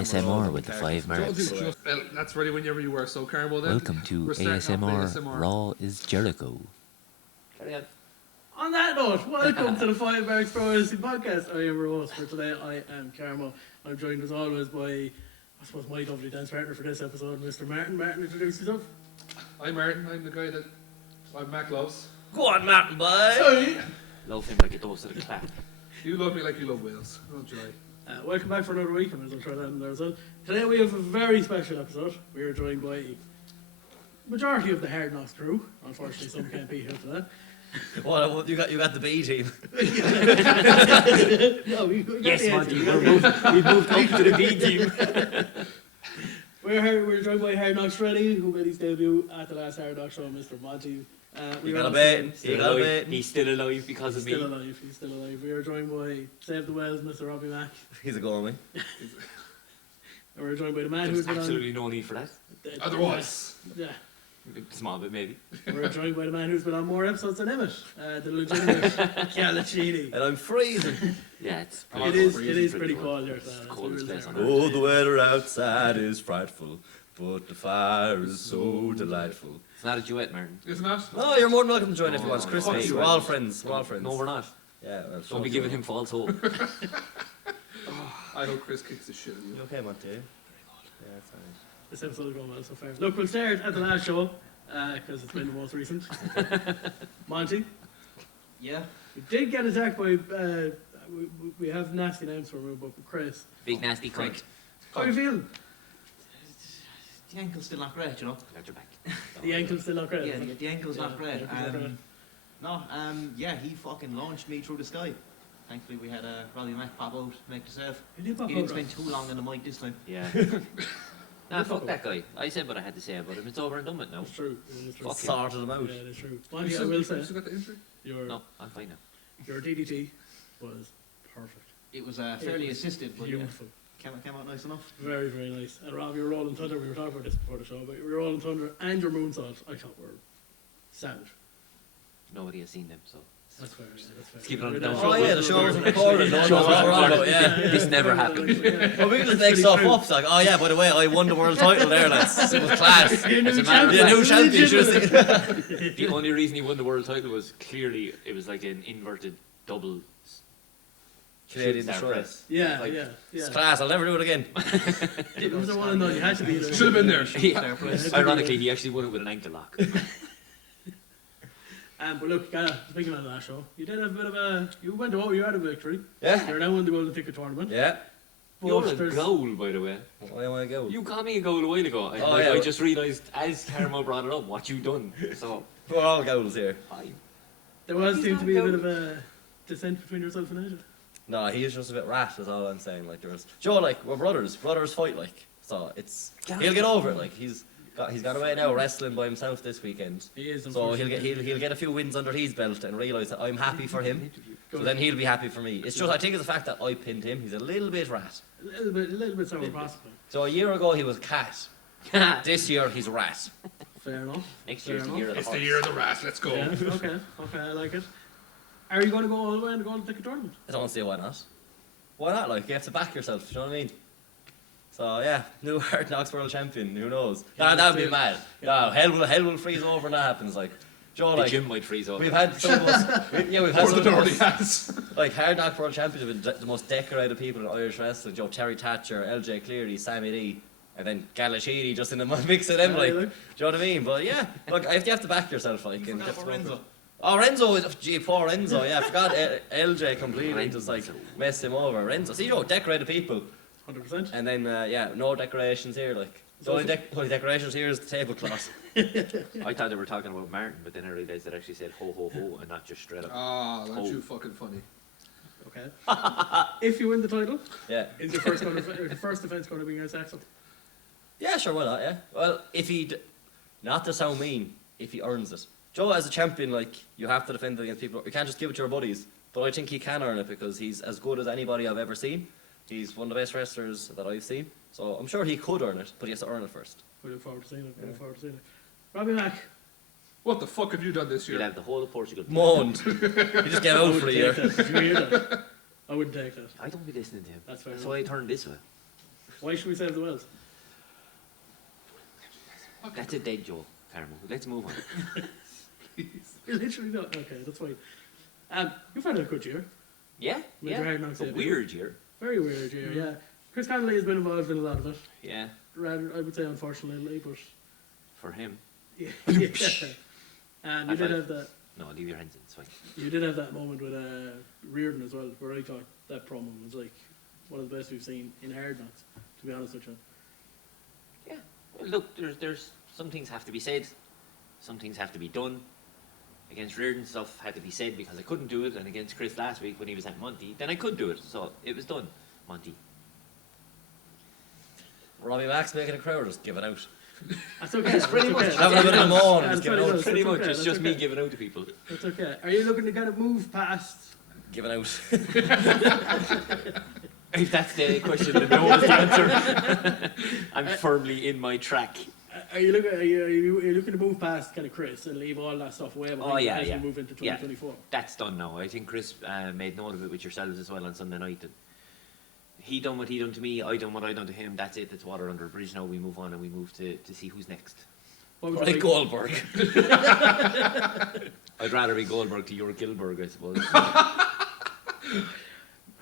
ASMR with the FiveMarks. Well, that's ready whenever you were. So, Carmo, then. Welcome to ASMR. Raw is Jericho. Carry on. On that note, welcome to the FiveMarks Pro Wrestling podcast. I am your host for today. I am Carmo. I'm joined as always by, I suppose, my lovely dance partner for this episode, Mr. Martin. Martin, introduce yourself. I'm Martin. I'm the guy that Mac loves. Go on, Martin, boy. Sorry. Love him like a dose of the clap. You love me like you love Wales. Don't you? Welcome back for another week. I might as well try that in there as well. Today we have a very special episode. We are joined by majority of the Hard Knox crew. Unfortunately, some can't be here for that. What, you got the B team. No, we got Yes, the A Monty, team. we moved up to the B team. We're joined by Hard Knox Freddy, who made his debut at the last Hard Knox show, Mr. Monty. You got a bait. He's still alive because of me. He's still alive. We are joined by Save the Whales, Mr. Robbie Mac. He's a goalie. And we're joined by the man There's who's been absolutely no need for that. Otherwise. Yeah. A small bit, maybe. We're joined by the man who's been on more episodes than Emmett, the legitimate Galacini. And I'm freezing. Yeah, it's It is pretty cold here. coldest place on Oh, the weather outside is frightful, but the fire is so delightful. It's not a duet, Martin. Isn't that? No, you're more than welcome to join if you want. It's No, Christmas. no. We're all friends. We're all friends. No, we're not. Yeah, well, Don't be giving him false hope. I hope Chris kicks the shit out of You you. okay, Monty? Yeah, it's alright. This episode is going well so far. Look, we'll start at the last show, because it's been the most recent. Monty, Yeah. we did get attacked by, we have nasty names for him, but Chris. Big nasty cunt. How are you feeling? The ankle's still not great, you know. Got your back. The ankle's still not great. Yeah, the ankle's not great. the ankle's not great. Yeah, he fucking launched me through the sky. Thankfully, we had Robbie Mac pop out, make the save. He did pop He out, didn't right? spend too long on the mic this time. Yeah. Nah, fuck that guy. I said what I had to say about him. It's over and done with now. It's true. It is true. Fuck him. Sorted them out. Yeah, it is true. You Monty, I still- will you say, still got the injury? No, I'm fine now. your DDT was perfect. It was fairly was assisted, but yeah, Beautiful. came out nice enough. Very, very nice. And Rob, your Rolling Thunder, we were talking about this before the show, but your Rolling Thunder and your Moonsault, I thought were savage. Nobody has seen them, so. That's fair. Yeah, that's fair. Let's keep it on the We're down not- show. Oh, yeah, the show wasn't recorded. No, no, we're on about it, yeah. This never happened. Well, we just make stuff up. It's like, oh yeah, by the way, I won the world title there, lads. It was class. You're new As a matter of Yeah, new fact, champion. Should have seen. the only reason he won the world title was clearly it was like an inverted double. Canadian Star destroyer. press. Yeah, Like, yeah. It's class. I'll never do it again. It was the one and done. You had to be there. Should have been there. Ironically, he actually won it with an ankle lock. But look, speaking of the last show, you did have a bit of a. You had a victory. Yeah. You're now in the Golden Ticket tournament. Yeah. But You're a there's- goal, by the way. Why am I a goal? You called me a goal a while ago. And Oh, yeah. I just realised as Carmo brought it up what you done. So, We're all goals here. fine. There was He's seemed not to be a goal. bit of a dissent between yourself and Agent. No, he's just a bit rat, is all I'm saying. Like, there was Joe, like, we're brothers. Brothers fight, like. So it's he'll get over it. Like, he's got away now wrestling by himself this weekend. He is. So he'll get a few wins under his belt and realise that I'm happy for him. So then he'll be happy for me. It's just I think it's the fact that I pinned him. He's a little bit rat. a little bit sour possibly. So a year ago he was a cat. This year he's a rat. Fair enough. Next year's Fair the year of the It's the horse. year of the rat. Let's go. Yeah. Okay. I like it. Are you going to go all the way in the Golden Ticket tournament? I don't see why not. Why not? Like, you have to back yourself. You know what I mean? So yeah, new Hard Knox World Champion. Who knows? Yeah, Nah, that'd be that's it. mad. Yeah. No, hell will freeze over when that happens. Like, Joe, The like gym might freeze over. we've had some of us. We've had Or some the of already us, has. like Hard Knox World Champions have been the most decorated people in Irish wrestling. Joe, Terry Thatcher, LJ Cleary, Sammy Lee, and then Galachini just in the mix of them. Yeah, Like, look. do you know what I mean? But yeah, look, you have to back yourself. Like, and forgot have to about go for Renzo. it. Oh, Renzo is gee, poor Renzo. Yeah, I forgot LJ completely just like messed him over. Renzo, see, decorated people. 100%. And then, no decorations here, like. The only decorations here is the tablecloth. I thought they were talking about Martin, but then I realised it actually said ho ho ho and not just straight up. Ah, aren't Oh. you fucking funny? Okay. If you win the title, Yeah. is your first defense going to be against Axel? Yeah, sure, why not, yeah. Well, if not to sound mean, if he earns it. Joe, as a champion, like, you have to defend it against people. You can't just give it to your buddies. But I think he can earn it because he's as good as anybody I've ever seen. He's one of the best wrestlers that I've seen. So I'm sure he could earn it, but he has to earn it first. We look forward to seeing it. Robbie Mac. What the fuck have you done this You'll year? have the whole of Portugal. Moaned. He just gave out for a year. Did you hear that? I wouldn't take that. I don't be listening to him. That's fair That's enough. why I turned this way. Why should we save the wells? That's a dead joke, Carmo. Let's move on. You're literally not. Okay, that's fine. You've had a good year. Yeah, With yeah. your Hard Knox It's a debut. weird year. Very weird year, yeah. Chris Connolly has been involved in a lot of it. Yeah, Rather, I would say unfortunately, but for him. yeah. And I you did felt- have that. No, leave your hands in. It's fine. You did have that moment with Reardon as well, where I thought that promo was like one of the best we've seen in Hard Knocks. To be honest with you. Yeah. Well, look, there's some things have to be said. Some things have to be done. Against Reardon, stuff had to be said because I couldn't do it, and against Chris last week when he was at Monty, then I could do it. So it was done, Monty. Robbie Mac's making a crowd, just give it out. That's okay. It's pretty that's much- okay. Having a bit of a moan, Yeah, just that's give it what out. is. Pretty That's much, okay, it's that's just me okay. giving out to people. That's okay. Are you looking to kind of move past? Give it out. If that's the question, then no is the answer. I'm firmly in my track. Are you looking to move past kind of Chris and leave all that stuff away behind Oh, yeah, as yeah. we move into Yeah. 2024? That's done now. I think Chris made note of it with yourselves as well on Sunday night. And he done what he done to me, I done what I done to him. That's it. That's water under the bridge now. We move on and we move to see who's next. What would you Right, like- Goldberg. I'd rather be Goldberg to your Gilberg, I suppose.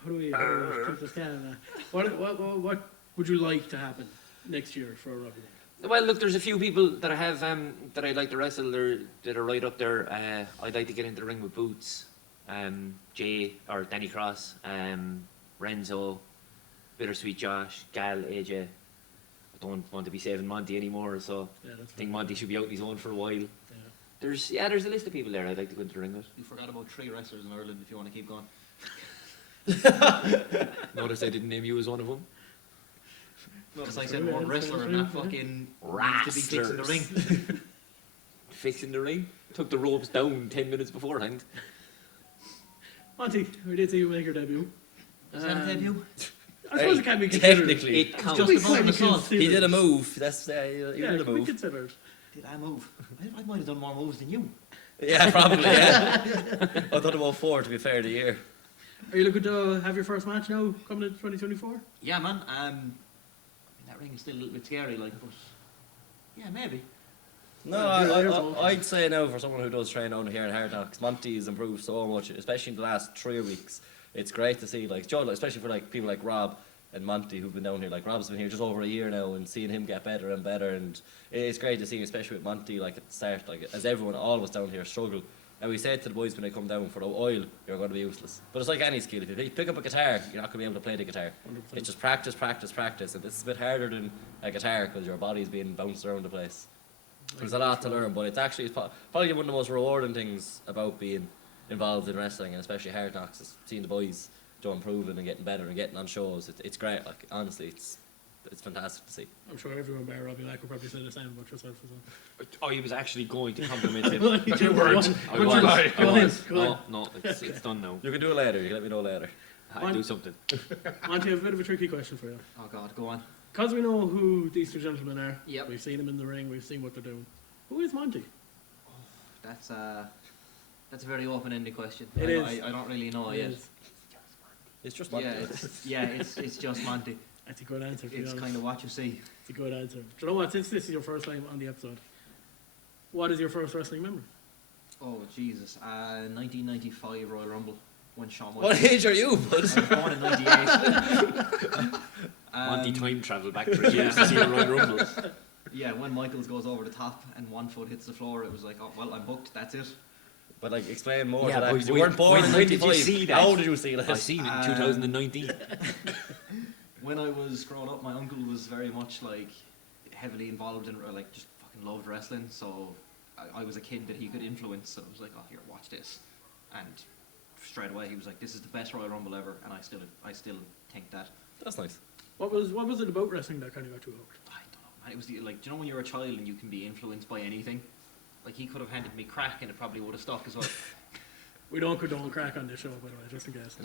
How do we keep this going? What would you like to happen next year for Robbie Mac? Well, look, there's a few people that I have that I'd like to wrestle that are right up there. I'd like to get into the ring with Boots, Jay or Danny Cross, Renzo, Bittersweet Josh, Gal, AJ. I don't want to be saving Monty anymore, so Yeah, I that's think fine. Monty should be out on his own for a while. Yeah. There's a list of people there I'd like to go into the ring with. You forgot about 3 wrestlers in Ireland if you want to keep going. Notice I didn't name you as one of them. Notice I said one wrestler and not fucking to be fixing the Wrestlers. ring. Fixing the ring. Took the ropes down 10 minutes beforehand. Monty, we did see you make your debut. Is that a debut? I suppose it can be considered. Technically, It counts. Just We about can an assault. consider- he did a move. That's you Yeah, did a we move. considered. Did I move? I might have done more moves than you. Yeah, probably. Yeah. I thought about 4 to be fair to year. Are you looking to have your first match now coming into 2024? Yeah, man. That ring is still a little bit scary, like, but yeah, maybe. No, I'd say now for someone who does train on here in Hard Knocks, Monty's improved so much, especially in the last 3 weeks. It's great to see, like, Joe, especially for like people like Rob and Monty who've been down here. Like Rob's been here just over a year now, and seeing him get better and better, and it's great to see, especially with Monty. Like at the start, like as everyone always down here struggle. And we said to the boys when they come down for the oil, you're going to be useless. But it's like any skill. If you pick up a guitar, you're not going to be able to play the guitar. 100%. It's just practice, practice, practice. And this is a bit harder than a guitar because your body's being bounced around the place. There's a lot to learn, but it's actually probably one of the most rewarding things about being involved in wrestling, and especially Hard Knocks, is seeing the boys improving and getting better and getting on shows. It's great. Like honestly, it's fantastic to see. I'm sure everyone by Robbie Mac will probably say the same about yourself as well. Oh, he was actually going to compliment him. You weren't. I Would was. you lie? I Go on, was. go on. No, it's done now. You can do it later. You can let me know later. I do something. Monty, I have a bit of a tricky question for you. Oh God, go on. Because we know who these two gentlemen are, Yep. we've seen them in the ring, we've seen what they're doing. Who is Monty? That's a very open-ended question. It is. I don't really know It yet. is. It's just Monty. It's just Monty. That's a good answer, to be It's honest. kind of what you see. It's a good answer. Do you know what? Since this is your first time on the episode, what is your first wrestling memory? Oh Jesus! 1995 Royal Rumble when Shawn What Michaels. age are you, I bud? was born in '98. Monty time travel back 3 years to see the Royal Rumble. Yeah, when Michaels goes over the top and one foot hits the floor, it was like, oh well, I'm booked. That's it. But like, explain more Yeah, to that. but 'Cause you when- weren't born in when did you 95. see that? How did you see that? I seen it in Um, 2019. When I was growing up, my uncle was very much like heavily involved in like just fucking loved wrestling. So I was a kid that he could influence. So I was like, oh here, watch this, and straight away he was like, this is the best Royal Rumble ever, and I still think that. That's nice. What was it about wrestling that kind of got you hooked? I don't know, man. It was like, do you know when you're a child and you can be influenced by anything? Like he could have handed me crack and it probably would have stuck as well. We don't condone crack on this show, by the way, just in case.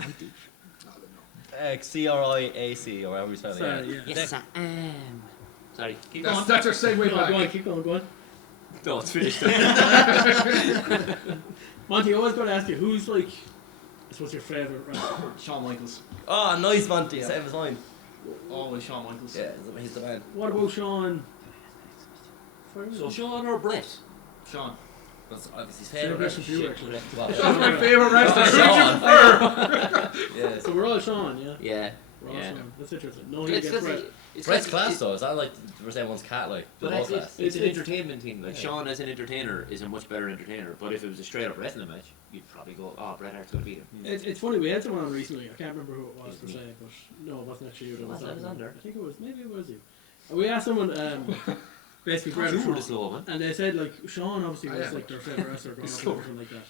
CRIAC, or however you spell it. Sorry, Yeah. yeah. Yes, I am. Sorry. Keep That's, going. that's our segue Go on, back. keep going, go on. No, it's finished. Monty, I always got to ask you, who's like, I suppose your favourite wrestler? Shawn Michaels. Oh, nice, Monty. Yeah. Same as mine. Always Shawn Michaels. Yeah, he's the man. What about Sean? So Sean or Brett? Shawn. That's obviously his Same favourite. question for you, actually. Well, That's my favourite wrestler. Who Sean. would you prefer? Yeah. So we're all Sean, yeah? Yeah. We're all Yeah. Sean. That's interesting. No, he It's gets 'cause Brett. it's Brett's like- class though. Is that like we're saying one's cat like? But They're all it's, class. it's an It's- entertainment thing. Like yeah. Sean as an entertainer is a much better entertainer. But if it was a straight up wrestling match, you'd probably go, "Oh, Bret Hart's gonna beat him." It's funny, we had someone on recently, I can't remember who it was It per was se, but no, it wasn't actually you. It was under. I think it was, maybe it was you. We asked someone, basically, Brett You and were the Sean, slow one. and they said, like, Sean obviously I was am. like their favourite wrestler growing He's up slow. or something like that.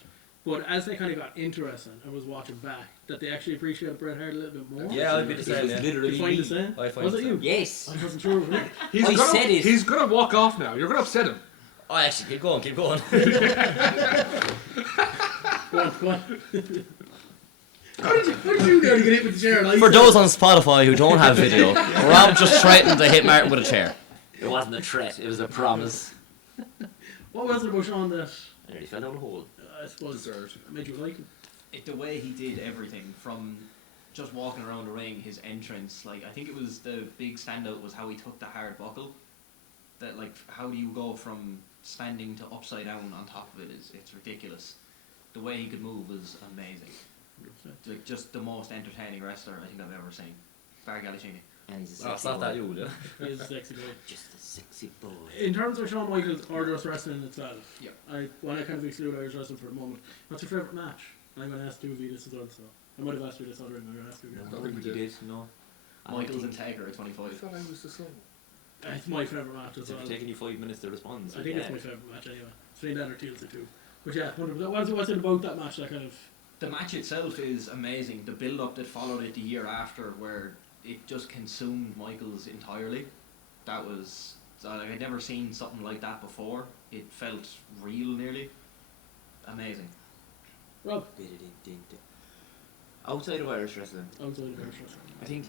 But as they kind of got into wrestling and was watching back, that they actually appreciate Bret Hart a little bit more. Yeah, I'd be the It same. was Yeah. Did literally you find me. the same? I find Was the it you? Yes. I wasn't sure. It was me. He's I gonna, said it. He's gonna walk off now. You're gonna upset him. Oh, actually, keep going, keep going. Go on, go on. How did you do to get hit with the chair? And I For said- those on Spotify who don't have video, Rob just threatened to hit Martin with a chair. It wasn't a threat. It was a promise. What was it about Sean that, I nearly fell down a hole. I suppose, Deserved. made you like him? The way he did everything from just walking around the ring, his entrance, like I think it was the big standout was how he took the hard buckle. That like how do you go from standing to upside down on top of it is it's ridiculous. The way he could move was amazing. Like just the most entertaining wrestler I think I've ever seen. Bar Gallicini. And he's a Oh, it's sexy not that boy. you, yeah? He's a sexy boy. Just a sexy boy. In terms of Shawn Michaels or just wrestling itself, Yeah. I want to kind of exclude Irish wrestling for a moment. What's your favourite match? I'm going to ask you this as well, so I might have asked you this already, I'm going to ask you I again. don't think we You did. No. I Michaels think and Taker at I 25. thought I was the slow. It's my favourite match as it's well. taken you 5 minutes to respond. So I think yeah. it's my favourite match anyway. Between that or TLC 2. But yeah, 100%. What's it about that match that kind of... The match itself is amazing. The build up that followed it the year after, where it just consumed Michaels entirely. That was like I'd never seen something like that before. It felt real, nearly amazing. Rob, Outside of Irish wrestling, outside of Irish wrestling. I think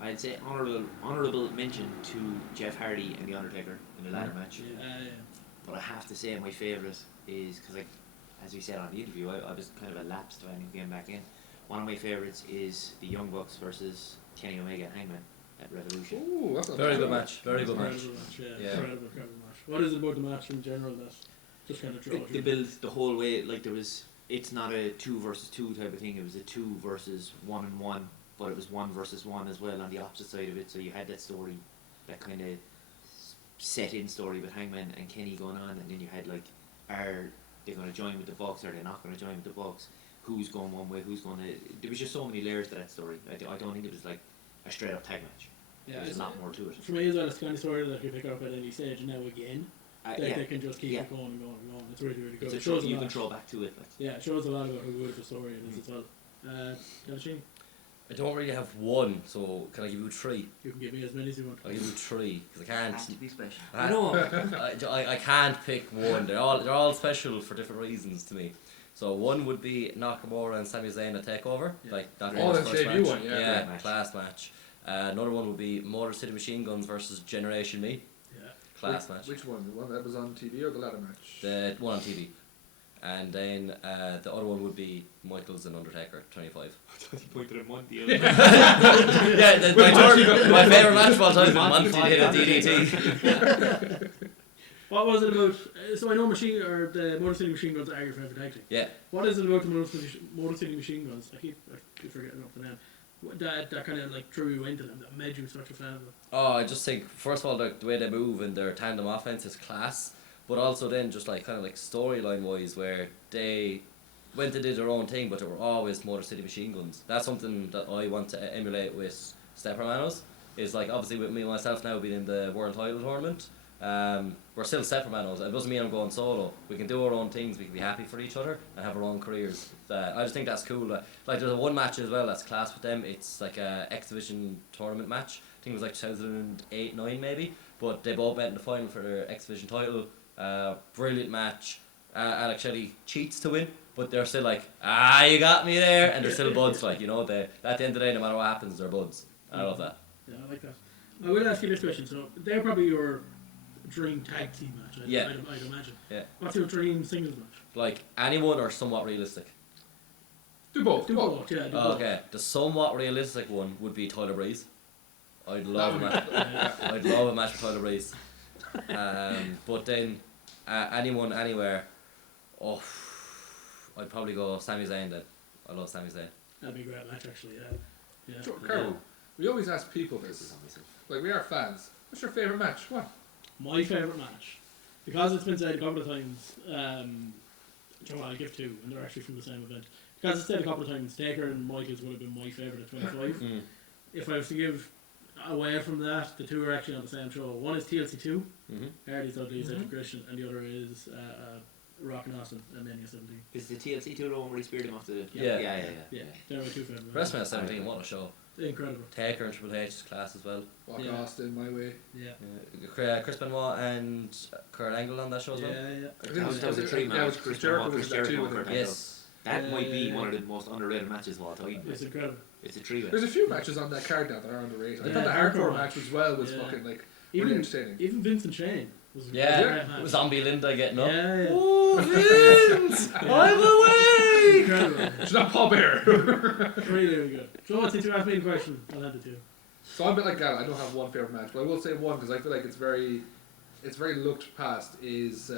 I'd say honourable mention to Jeff Hardy and The Undertaker in the ladder match. Yeah. But I have to say my favourite is, because like, as we said on the interview, I was kind of a lapsed when I came back in. One of my favourites is the Young Bucks versus Kenny Omega and Hangman at Revolution. Ooh, that's not Very bad. good match, very good match. Incredible match, yeah. Yeah. Incredible match. What is it about the match in general that just kind of draws They you? built the whole way, like there was, it's not a 2 versus 2 type of thing, it was a 2 versus 1 and 1, but it was 1 versus 1 as well on the opposite side of it, so you had that story, that kind of set in story with Hangman and Kenny going on, and then you had like, are they going to join with the Bucks, are they not going to join with the Bucks, who's going one way, who's going to, there was just so many layers to that story. I don't think it was like a straight up tag match. Yeah, There's it's a lot more to it. For me as well, it's the kind of story that you pick up at any stage now again. Yeah, They can just keep Yeah. it going and going and going. It's really, really good. it's a It shows you a can lot. throw back to it. Like. Yeah, it shows a lot about how good of a story it is as well. Galashini, I don't really have one, so can I give you 3? you can give me as many as you want. I'll give you 3, because I can't. to be special. I, know. I can't pick one. They're all special for different reasons to me. So one would be Nakamura and Sami Zayn at Takeover, Yeah. like that Oh, was that's first debut match. one, yeah. Great match. Class match. Another one would be Motor City Machine Guns versus Generation Me, Yeah. class match. Which one? The one that was on TV or the ladder match? The one on TV. And then the other one would be Michaels and Undertaker 25. He pointed at Monty. Yeah, my favourite match of all time. Monty hit a DDT. What was it about? So I know the Motor City Machine Guns are your favourite tag team. Yeah. What is it about the Motor City Machine Guns? I keep forgetting up the name. That kind of like drew you into them. That made you such a fan of them. Oh, I just think first of all the way they move and their tandem offense is class, but also then just like kind of like storyline wise where they went and did their own thing, but they were always Motor City Machine Guns. That's something that I want to emulate with Step Hermanos. Is like obviously with me myself now being in the World Title Tournament. We're still Step Hermanos. It doesn't mean I'm going solo. We can do our own things. We can be happy for each other and have our own careers. I just think that's cool. Like there's one match as well that's class with them. It's like a X Division tournament match. I think it was like 2008-9 maybe. But they both went in the final for their X Division title. Brilliant match. Alex Shelley cheats to win, but they're still like, you got me there, and they're still buds. Like, you know, at the end of the day, no matter what happens, they're buds. I love that. Yeah, I like that. I will ask you this question. So they're probably your dream tag team match. Yeah. I'd imagine. Yeah. What's your dream singles match? Like anyone or somewhat realistic. Do both. Do both, yeah. Do both. Okay, the somewhat realistic one would be Tyler Breeze. I'd love a match. Yeah. I'd love a match with Tyler Breeze. But then, anyone, anywhere, I'd probably go Sami Zayn then. I love Sami Zayn. That'd be a great match, actually, yeah. Sure, Carol, we always ask people this. Like, we are fans. What's your favourite match? What? My favourite match, because it's been said a couple of times, I'll give two, and they're actually from the same event. Because it's said a couple of times, Taker and Michaels would have been my favourite at 25. If I was to give away from that, the two are actually on the same show. One is TLC 2, Hardy's Dudley, Cedric Christian, and the other is Rock and Austin and Mania 17. Is the TLC 2 the one where he speared him off the... Yeah. Yeah, they're my two favourite. WrestleMania 17, what a show. Incredible. Taker and Triple H's class as well. Walk Yeah. Austin, My Way. Yeah. Chris Benoit and Kurt Angle on that show as well. Yeah. I think That was a three yeah, match. it was Chris Jericho Benoit, was Chris there too, Jericho, I think. Kurt Angle. Yes. That might be Yeah. one of the most underrated matches of all time. It's incredible. It's a three-way. There's a few matches on that card now that are underrated. I Yeah, thought the hardcore hardcore match as well was Yeah. fucking like really Even entertaining. even Vince and Shane was a Yeah, great match. Zombie Linda getting up. Yeah. Oh, Vince! I'm awake! Incredible. It's not Paul Bear. Really good. So, since you asked me a question, I'll hand it to you. So I'm a bit like Gal. I don't have one favorite match, but I will say one because I feel like it's very looked past. Is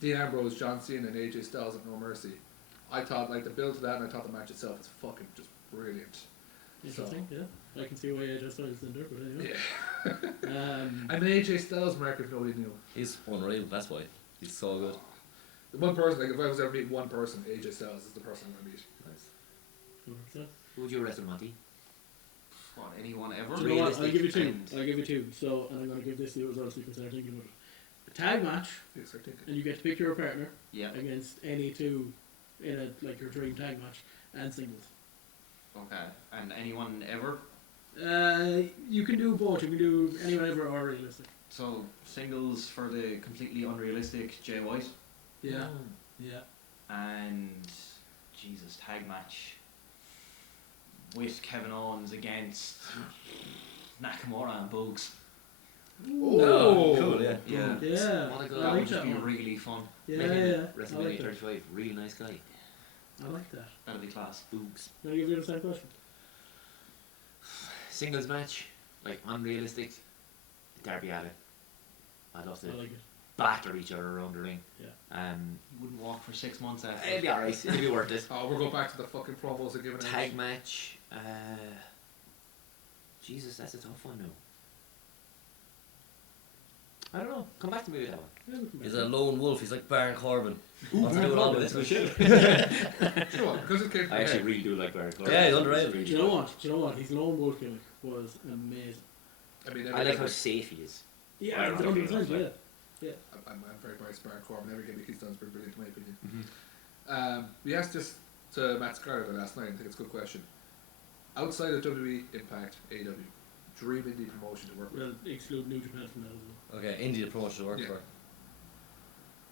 Dean Ambrose, John Cena, and AJ Styles at No Mercy. I thought like the build to that, and I thought the match itself is fucking just brilliant. Interesting, yeah. I can see why AJ Styles didn't do it, but anyway. Yeah. I'm an AJ Styles market if nobody knew. He's unreal, that's why. He's so good. The one person, like if I was ever meeting one person, AJ Styles is the person I'm gonna meet. Nice. Who would you wrestle, Monty? What, anyone ever? Do you know what? I'll Realistic give you two. and- I'll give you two. So, and I'm going to give this to you as well so you can start thinking about it. A tag match, Yes, I think. and you get to pick your partner Yeah. against any two in a like your dream tag match, and singles. Okay. And anyone ever? You can do both. You can do anyone ever or realistic. So singles for the completely unrealistic Jay White, Yeah. Yeah. and Jesus, tag match with Kevin Owens against Nakamura and Bugs. Oh, cool, yeah. Yeah. Yeah. What a I good- That like would just that be one. really fun. Yeah, Making yeah. it I like WrestleMania that. 35, really nice guy. I like that. That'd be class. Boogs. Can I give you the same question? Singles match, like unrealistic. Darby Allin. I'd love to I like it. batter each other around the ring. Yeah. You wouldn't walk for 6 months after. It'd be alright. It'd be worth it. Oh, we'll go back to the fucking promos and give it a Tag match. Jesus, that's a tough one now. I don't know. Come back to me with that one. Yeah, we can He's make a it. lone wolf, he's like Baron Corbin. Wants to do it all with That's it. good. You know what? Because it came from I actually the head. really do like Baron Corbin. Yeah, he's underrated. Do you know what? Do you know what? His lone wolf gimmick was amazing. I mean, I like how safe he is. Yeah, I it's like 100%, it. yeah. I'm very biased Baron Corbin. Every gimmick he's done has been brilliant, in my opinion. Mm-hmm. We asked this to Matt Scarlett last night. I think it's a good question. Outside of WWE, Impact, AEW, dream indie promotion to work with. Well, exclude New Japan from that as well. Okay, India promotion to work Yeah. for. I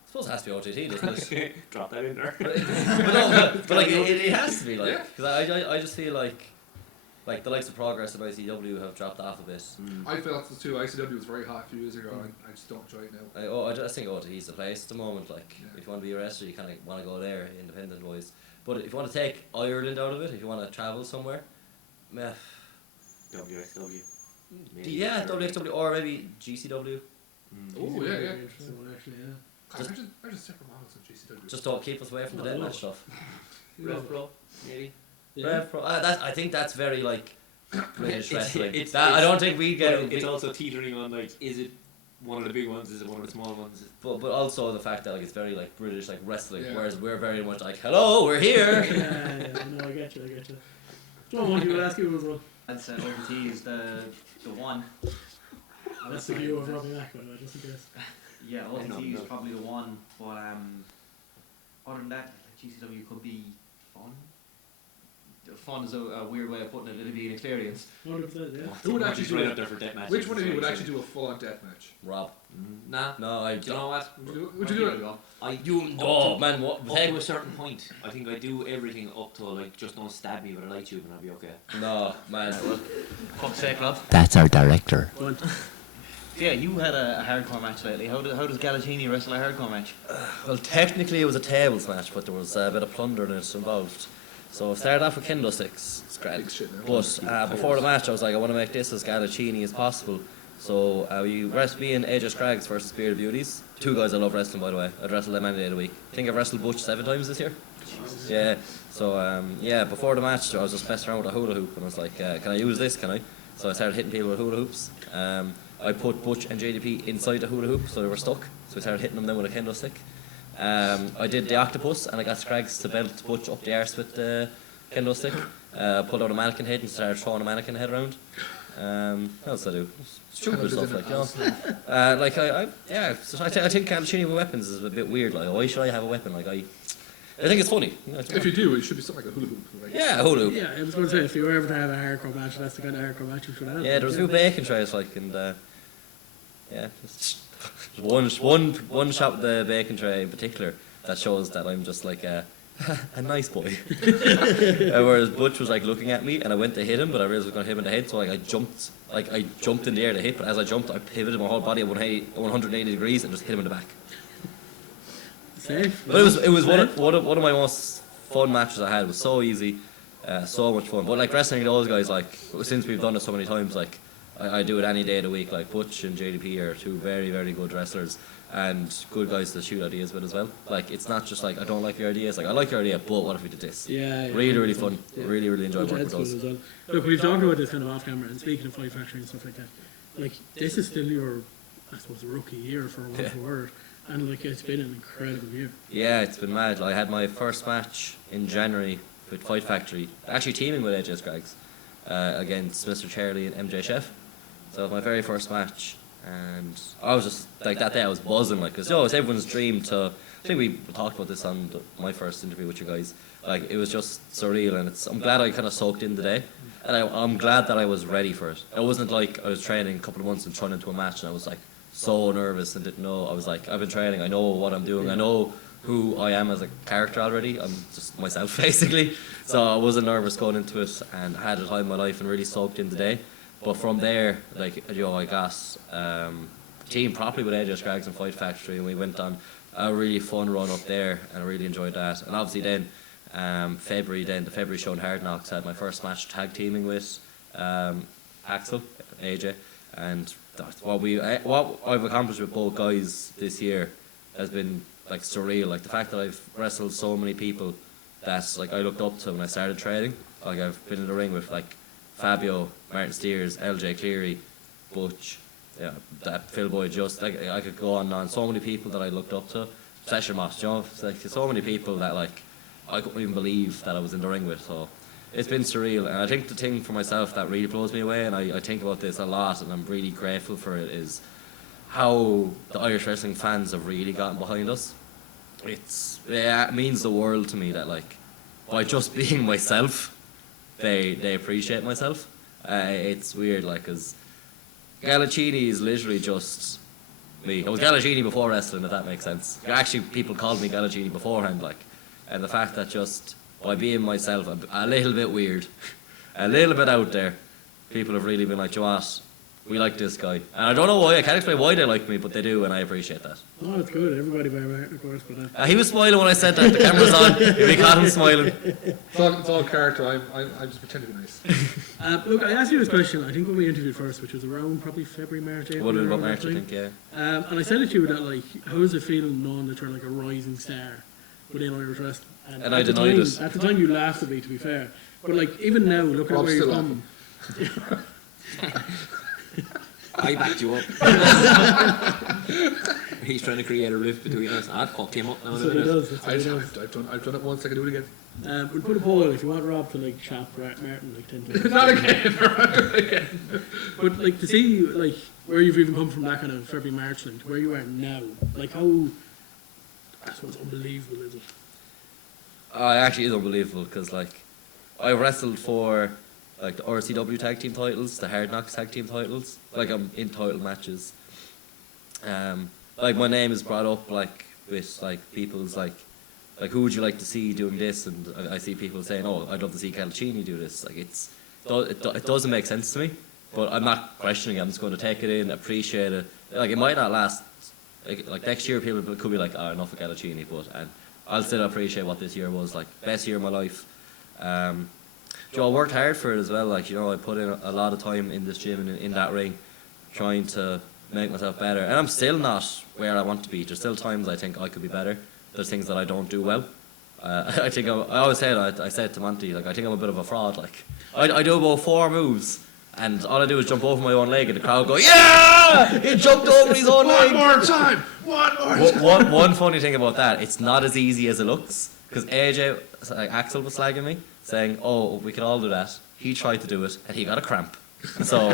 suppose it has to be OTT, doesn't it? Drop that in there. but no, but like it has to be like Yeah. because I just feel like the likes of Progress and ICW have dropped off a bit. I felt this too. ICW was very hot a few years ago. I just don't enjoy it now. I just think OTT is the place at the moment. Like Yeah. if you want to be a wrestler, you kind of want to go there, independent wise. But if you want to take Ireland out of it, if you want to travel somewhere, meh. WXW. Maybe. Yeah, WXW or maybe GCW. Oh, yeah, yeah. Very interesting one, actually, yeah. God, Just- imagine separate models in GCW. Just don't keep us away from the Oh, deathmatch no. stuff. Rev Pro, maybe. Yeah. Rev Pro, I think that's very like British wrestling. it's- I don't think we get But it. it's also teetering on like, is it one of the big ones? Is it one of the small ones? But also the fact that like it's very like British like wrestling, Yeah. whereas we're very much like, hello, we're here. Yeah, no, I get you. John, what do you ask you as well? I'd say OT is the one. That's the view of Robbie Mac, by the way, just in case. Yeah, I know, OT is no. probably the one. But other than that, like GCW could be fun. Fun is a weird way of putting it. It'd be an experience. 100%, yeah. Who would actually He's do right it? up there for death matches? Which one of you would actually do a full-on death match? Rob. Nah. No, I Do you know what? Would you do it? I do. Oh man, what? Up to a certain point, I think I do everything up to like just don't stab me with a light tube and I'll be okay. No, man. Fuck's sake, lad. That's our director. Yeah, you had a hardcore match lately. How does Galatini wrestle a hardcore match? Well, technically it was a tables match, but there was a bit of plunder in it involved. So I started off with kendo sticks. It's great. Big shit now. But before the match, I was like, I want to make this as Galacini as possible. So we wrestled me and AJ Scraggs versus Bearded Beauties. Two guys I love wrestling, by the way. I'd wrestle them any day of the week. I think I've wrestled Butch 7 times this year. Yeah. So before the match, I was just messing around with a hula hoop, and I was like, can I use this? Can I? So I started hitting people with hula hoops. I put Butch and JDP inside the hula hoop, so they were stuck. So I started hitting them then with a kendo stick. I did the octopus, and I got Scraggs to belt Butch up the arse with the kendo stick. Pulled out a mannequin head and started throwing a mannequin head around. What else did I do? Stupid stuff, like, you know. So I think Galacini with weapons is a bit weird. Like, why should I have a weapon? Like, I think it's funny. You know, If you do, it should be something like a hula hoop. Right? yeah, a hula hoop. Yeah, I was going to say, if you were ever to have a hardcore match, that's the kind of hardcore match you should have. Yeah, there was a few bacon trays, like, and just one shot with the bacon tray in particular that shows that I'm just like a nice boy. Whereas Butch was like looking at me, and I went to hit him, but I realized I was going to hit him in the head, so I jumped in the air to hit. But as I jumped, I pivoted my whole body at 180 degrees and just hit him in the back. Safe. But it was one of my most fun matches I had. It was so easy, so much fun. But like wrestling those guys, like since we've done it so many times, like I do it any day of the week. Like Butch and JDP are two very, very good wrestlers and good guys to shoot ideas with as well. Like it's not just like I don't like your ideas. Like I like your idea, but what if we did this? Yeah. Really, really fun. Yeah. Really, really enjoy working with That's those. good as well. Look, we've talked about this kind of off camera, and speaking of Five Factory and stuff like that, like this is still your, I suppose, rookie year for one for word, and like it's been an incredible year. Yeah, it's been mad. I had my first match in January with Fight Factory, actually teaming with AJ Scraggs against Mr. Charlie and MJ Chef. So it was my very first match, and I was just like that day I was buzzing, like, because it's everyone's dream to. I think we talked about this on my first interview with you guys. Like it was just surreal, and I'm glad I kind of soaked in the day, and I'm glad that I was ready for it. It wasn't like I was training a couple of months and thrown into a match, and I was like so nervous and didn't know. I was like, I've been training, I know what I'm doing, I know who I am as a character already. I'm just myself basically. So I wasn't nervous going into it, and I had a time of my life and really soaked in the day. But from there, like, you know, I got teamed properly with AJ Scraggs and Fight Factory, and we went on a really fun run up there, and I really enjoyed that. And obviously then, the February show in Hard Knox, I had my first match tag teaming with Axel, AJ, and what I've accomplished with both guys this year has been like surreal. Like the fact that I've wrestled so many people that like I looked up to when I started training. Like I've been in the ring with like Fabio, Martin Steers, LJ Cleary, Butch, that Phil Boyd, just like I could go on and on. So many people that I looked up to, Session Moss, you know, it's like so many people that like I couldn't even believe that I was in the ring with. So it's been surreal, and I think the thing for myself that really blows me away, and I think about this a lot, and I'm really grateful for it, is how the Irish wrestling fans have really gotten behind us. It means the world to me that like by just being myself, they appreciate myself. It's weird, like, cause Galacini is literally just me. I was Galacini before wrestling, if that makes sense. Actually, people called me Galacini beforehand, like, and the fact that just by being myself, I'm a little bit weird, a little bit out there, people have really been like, "You know what? We like this guy," and I don't know why. I can't explain why they like me, but they do, and I appreciate that. Oh, it's good. Everybody by Martin, of course, but He was smiling when I said that. The camera's on. We caught him smiling. It's all character. I'm just pretending to be nice. look, I asked you this question, I think when we interviewed first, which was around probably February, March, April. Would have been about around March, that I time. think, yeah. And I said it to you that, like, how is it feeling knowing that you're like a rising star within Irish wrestling? And I at the denied time, it. At the time, you laughed at me, to be fair. But, like, even now, look at Rob's where you've still come. I backed you up. He's trying to create a rift between us. I'd fuck him up now. That's what he does. That's what he does. I've done it once. I can do it again. We'll put a poll if you want Rob to, like, chop Martin, like, 10 times. Not again. But, like, to see, like, where you've even come from that kind of February, March line to where you are now, like, how, I suppose, unbelievable is it? It actually is unbelievable, because like I wrestled for like the RCW tag team titles, the Hard Knox tag team titles. Like I'm in title matches. Like my name is brought up like with like people's like who would you like to see doing this, and I see people saying, "Oh, I'd love to see Calcini do this." Like it doesn't make sense to me, but I'm not questioning it. I'm just going to take it in, appreciate it. Like it might not last. Like next year, people could be like, "Oh, enough of Calcini," but and I'll still appreciate what this year was like. Best year of my life. Joe, I worked hard for it as well. Like, you know, I put in a lot of time in this gym and in that ring, trying to make myself better. And I'm still not where I want to be. There's still times I think I could be better. There's things that I don't do well. I think I always said, I said to Monty, like, I think I'm a bit of a fraud. Like, I do about 4 moves, and all I do is jump over my own leg, and the crowd go, yeah! He jumped over his own leg! One more time! One funny thing about that, it's not as easy as it looks, because Axel was slagging me, saying, oh, we can all do that. He tried to do it, and he got a cramp. So,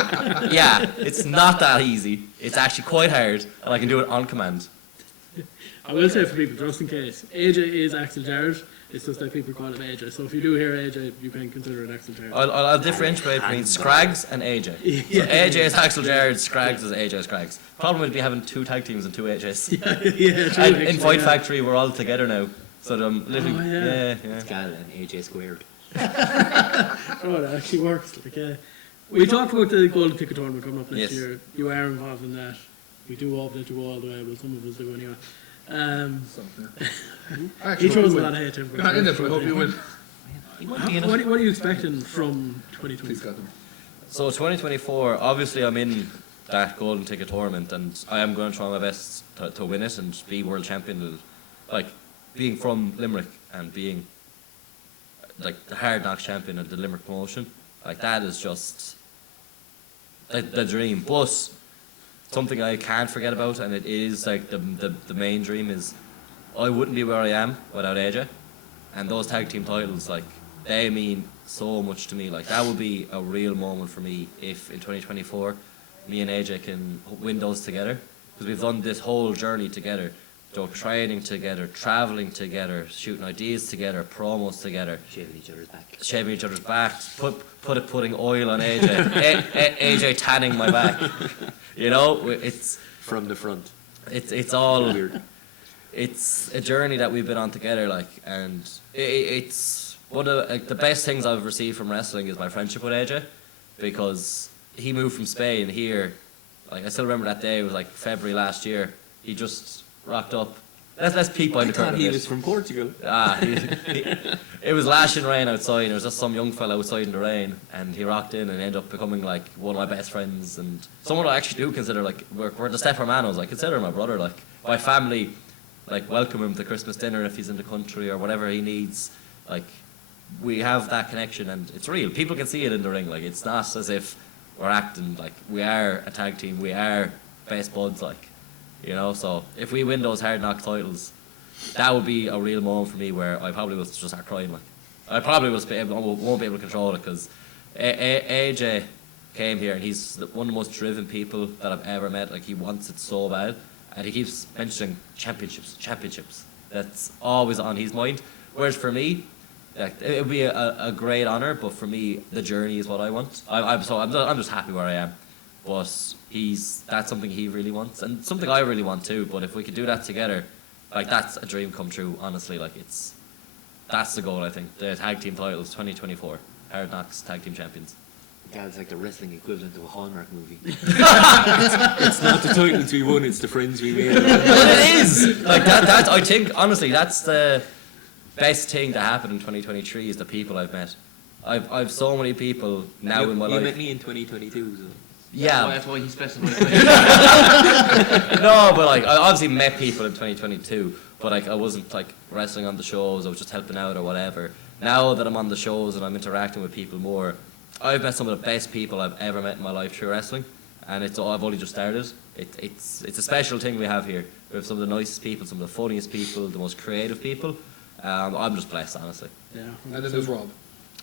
yeah, it's not that easy. It's actually quite hard, and I can do it on command. I will say for people, just in case, AJ is Axel Jarrett. It's just that people call him AJ. So if you do hear AJ, you can consider it Axel Jarrett. I'll differentiate between Scraggs and AJ. So AJ is Axel Jarrett, Scraggs is AJ Scraggs. Problem would be having 2 tag teams and 2 AJs. Yeah, true, And actually, in Fight yeah. Factory, we're all together now. So I'm literally, Oh, yeah. yeah. Gal and AJ squared. Oh, that actually works. Like, we talked about the Golden Ticket Tournament coming up next Yes. year. You are involved in that. We do hope that you go all the way. Well, some of us do anyway. He throws a lot of hate to him. You're not in it, but I hope you win. He might be in it. What are you expecting from 2020? Please, got them. So 2024, obviously I'm in that Golden Ticket Tournament, and I am going to try my best to win it and be world champion. Like, being from Limerick and being like the Hard Knox champion of the Limerick promotion, like that is just the dream. But something I can't forget about, and it is like the main dream, is I wouldn't be where I am without AJ, and those tag team titles, like, they mean so much to me. Like, that would be a real moment for me if in 2024 me and AJ can win those together, because we've done this whole journey together. So training together, traveling together, shooting ideas together, promos together, shaving each other's backs, putting oil on AJ, AJ tanning my back. You know, it's From the front. it's all Weird. it's a journey that we've been on together, like, and it's one of the best things I've received from wrestling is my friendship with AJ, because he moved from Spain here. Like, I still remember that day. It was like February last year. He just rocked up. Let's peep behind I the curtain. thought a he bit. was from Portugal. It was lashing rain outside, and there was just some young fella outside in the rain, and he rocked in and ended up becoming like one of my best friends, and someone I actually do consider, like, we're the step hermanos. I consider my brother. Like, my family, like, welcome him to Christmas dinner if he's in the country or whatever he needs. Like, we have that connection, and it's real. People can see it in the ring. Like, it's not as if we're acting. Like, we are a tag team. We are best buds. Like, you know. So if we win those Hard Knox titles, that would be a real moment for me where I probably will just start crying. Like, I probably won't be able to control it, because AJ came here and he's one of the most driven people that I've ever met. Like, he wants it so bad, and he keeps mentioning championships. That's always on his mind. Whereas for me, like, it would be a great honor, but for me, the journey is what I want. I'm just happy where I am. But that's something he really wants, and something I really want too. But if we could do that together, like, that's a dream come true. Honestly, like, that's the goal. I think the tag team titles 2024, Hard Knox tag team champions. Gal's like the wrestling equivalent of a Hallmark movie. It's not the titles we won, it's the friends we made. But it is like that. I think honestly, that's the best thing to happen in 2023 is the people I've met. I've so many people now in my You life. met me in 2022, so. Yeah. That's why he specified. No, but like, I obviously met people in 2022, but like, I wasn't like wrestling on the shows. I was just helping out or whatever. Now that I'm on the shows and I'm interacting with people more, I've met some of the best people I've ever met in my life through wrestling, and I've only just started. It's a special thing we have here. We have some of the nicest people, some of the funniest people, the most creative people. I'm just blessed, honestly. Yeah. And then there's Rob.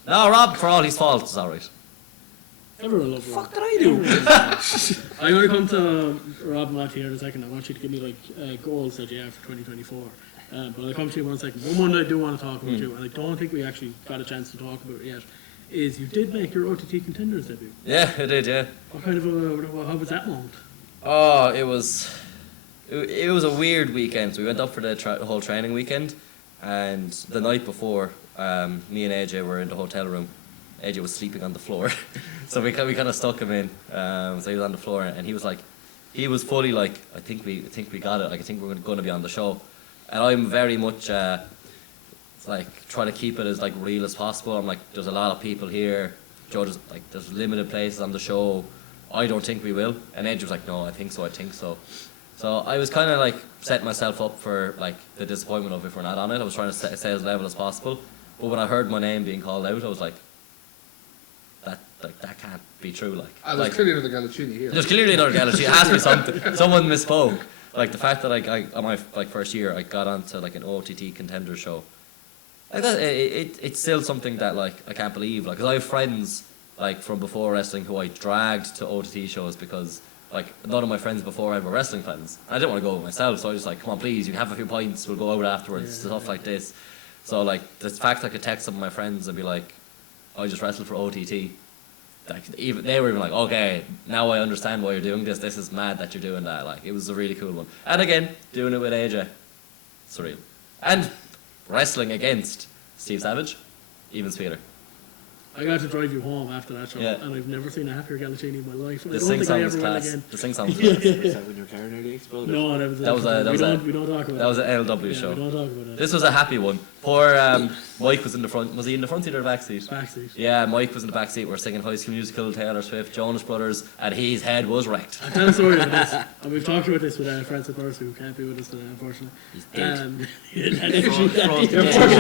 No, Rob, for all his faults, is alright. Everyone loves Rob. Fuck did I do? I'm going to come to Rob and Matt here in a second. I want you to give me like goals that you have for 2024. But I'll come to you in 1 second. One I do want to talk about you, and I don't think we actually got a chance to talk about it yet, is you did make your OTT Contenders debut. Yeah, I did, yeah. What kind of how was that moment? Oh, it was a weird weekend. So we went up for the whole training weekend, and the night before, me and AJ were in the hotel room. AJ was sleeping on the floor, so we kind of stuck him in. So he was on the floor, and he was fully like, I think we got it. Like, I think we're going to be on the show. And I'm very much like try to keep it as like real as possible. I'm like, there's a lot of people here. Joe, there's limited places on the show. I don't think we will. And Edge was like, no, I think so. So I was kind of like setting myself up for like the disappointment of if we're not on it. I was trying to stay as level as possible. But when I heard my name being called out, I was like, that can't be true. There's clearly another Galacini here. There's clearly another Galacini. It has to be something. Someone misspoke. Like the fact that I on my like first year I got onto like an OTT contender show. Like that, it's still something that like I can't believe. Like, 'cause I have friends like from before wrestling who I dragged to OTT shows because like none of my friends before I were wrestling fans. I didn't want to go myself, so I was just like, come on, please, you can have a few pints, we'll go out afterwards, stuff like this. So like the fact I could text some of my friends and be like, I just wrestled for OTT. Like even they were even like, okay, now I understand why you're doing this. This is mad that you're doing that. Like it was a really cool one. And again, doing it with AJ, surreal. And wrestling against Steve Savage, even sweeter. I got to drive you home after that show, Yeah. and I've never seen a happier Galacini in my life. And The I don't sing think I song was ever will class. again. The sing song was class. Is that when your car nearly exploded? No, That was we don't talk about That was an LW it. Yeah, show. we don't talk about it. This was a happy one. Poor Mike was in the front. Was he in the front seat or the back seat? Backseat. Yeah, Mike was in the back seat. We're singing High School Musical, Taylor Swift, Jonas Brothers, and his head was wrecked. I'll tell a story about this. And we've talked about this with Francis Mercer, who can't be with us today, unfortunately. He's dead. Unfortunately,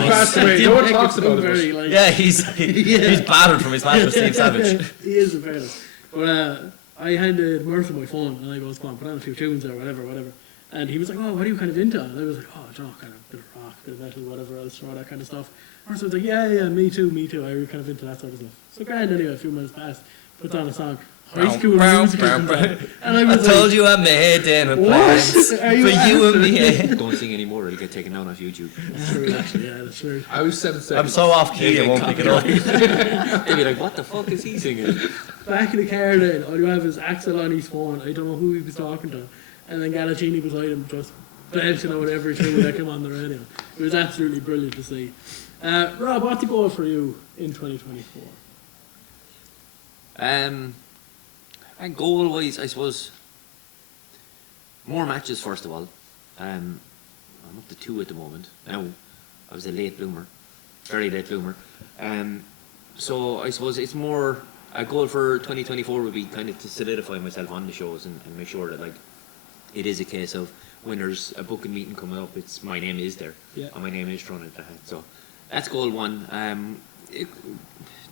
passed away. No one talks about it. Yeah, he's battered from his match with Steve Savage. He is a fair But I handed Mercer my phone, and I goes, come on, put on a few tunes or whatever. And he was like, oh, what are you kind of into? And I was like, oh, Joe, kind of bit of rock, bit of metal, whatever else, all that kind of stuff. Mercer was like, yeah, me too. I was kind of into that sort of stuff. So grand anyway, a few minutes passed, puts on a song. High School Musical comes on. And I was told you I made dinner what? plans for Are you you and me. Don't sing anymore, it'll get taken down off YouTube. That's true, actually, yeah, that's true. I was 7 seconds. I'm so off key, I won't pick it up. They'd be like, what the fuck is he singing? Back in the car then, all you have is Axel on his phone. I don't know who he was talking to. And then Galacini beside him just belching out every tune that came on the radio. It was absolutely brilliant to see. Rob, what's the goal for you in 2024? And goal wise, I suppose, more matches first of all. I'm up to 2 at the moment. Now, I was a late bloomer, very late bloomer. So I suppose it's more, a goal for 2024 would be kind of to solidify myself on the shows and make sure that like it is a case of when there's a booking meeting coming up, it's my name is there, Yeah. and my name is thrown into the hat. So that's goal 1.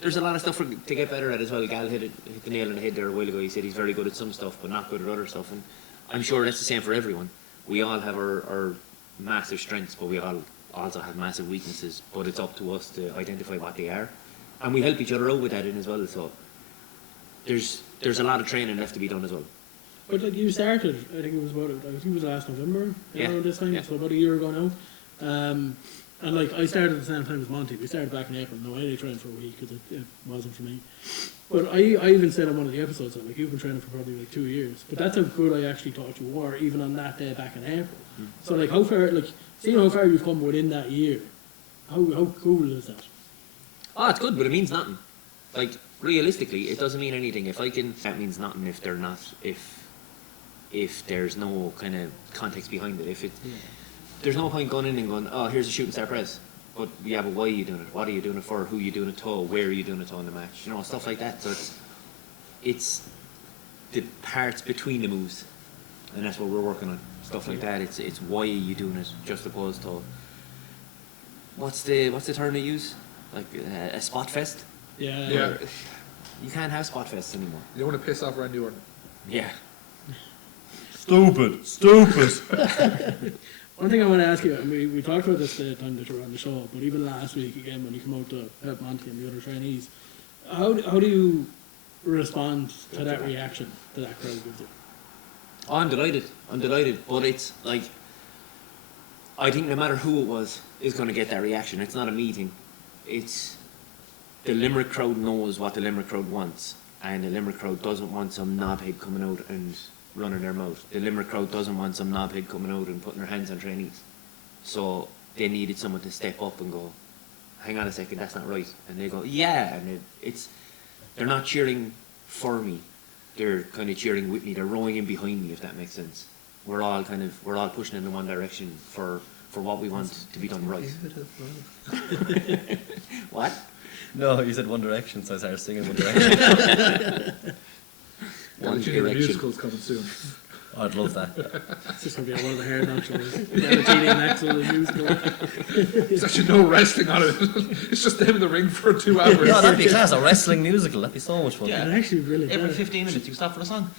There's a lot of stuff to get better at as well. Gal hit the nail on the head there a while ago. He said he's very good at some stuff, but not good at other stuff. And I'm sure that's the same for everyone. We all have our massive strengths, but we all also have massive weaknesses. But it's up to us to identify what they are, and we help each other out with that in as well. So there's a lot of training left to be done as well. But like you started, I think it was last November, Yeah, around this time, yeah. so about a year ago now. And like I started at the same time as Monty. We started back in April. No, I only trained for a week because it wasn't for me. But I even said on one of the episodes that like you've been training for probably like 2 years. But that's how good I actually thought you were, even on that day back in April. So like how far, like seeing how far you've come within that year, how cool is that? Oh, it's good, but it means nothing. Like realistically, it doesn't mean anything. That means nothing if they're not if there's no kind of context behind it. There's no point going in and going, oh, here's a shooting star press. But yeah, but why are you doing it? What are you doing it for? Who are you doing it to? Where are you doing it to in the match? You know, stuff like that. So it's the parts between the moves, and that's what we're working on. Stuff like that. It's why are you doing it, just opposed to what's the term they use? Like a spot fest. Yeah. Yeah. You can't have spot fests anymore. You don't want to piss off Randy Orton. Yeah. Stupid. One thing I want to ask you, and we talked about this the time that you were on the show, but even last week again when you come out to help Monty and the other trainees, how do you respond to that reaction that crowd gives you? Oh, I'm delighted, but it's like, I think no matter who it was is going to get that reaction. It's not a meeting. It's the Limerick crowd knows what the Limerick crowd wants, and the Limerick crowd doesn't want some knobhead coming out and running their mouth. The Limerick crowd doesn't want some knobhead coming out and putting their hands on trainees. So they needed someone to step up and go, hang on a second, that's not right. And they go, yeah, and they're not cheering for me. They're kind of cheering with me. They're rowing in behind me, if that makes sense. We're all pushing in the one direction for for what we want to be done right. What? No, you said One Direction, so I started singing One Direction. One Junior Direction. musical's coming soon. I'd love that. It's just going to be one of the Hard Knox shows. Guaranteed an excellent musical. There's actually no wrestling on it. It's just them in the ring for 2 hours. No, that'd be class. A wrestling musical. That'd be so much fun. Yeah. It's actually brilliant. Every yeah. 15 minutes, you stop for the song.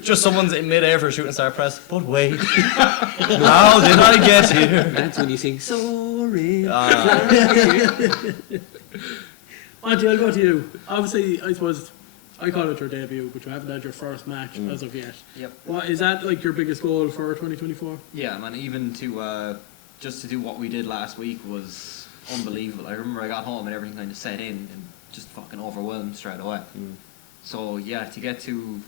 Just someone's in mid-air for a shooting star press. But wait, how did I get here? That's when you sing sorry. Auntie, I'll go to you. Obviously, I suppose I call it your debut, but you haven't had your first match as of yet. Yep. What is that like your biggest goal for 2024? Yeah, man, even to just to do what we did last week was unbelievable. I remember I got home and everything kind of set in and just fucking overwhelmed straight away. So yeah, to get to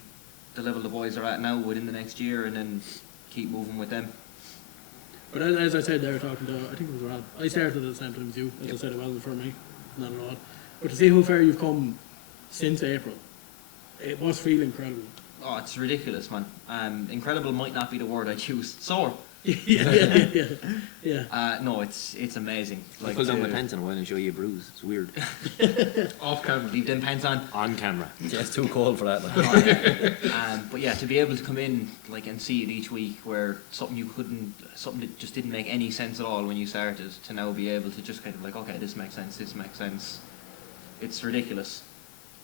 the level the boys are at now within the next year and then keep moving with them. But as I said, they were talking to, I think it was Rob. I started at the same time as you. As I said, it wasn't for me, not at all. But to see how far you've come since April, it must feel incredible. Oh, it's ridiculous, man. Incredible might not be the word I'd use. Sore. yeah. No, it's amazing. I pulled down my pants in a while and show you a bruise. It's weird. Off camera. Leave them pants on. On camera. Yeah, it's too cold for that. Like. But yeah, to be able to come in like and see it each week, where something that just didn't make any sense at all when you started, to now be able to just kind of like, okay, this makes sense. It's ridiculous.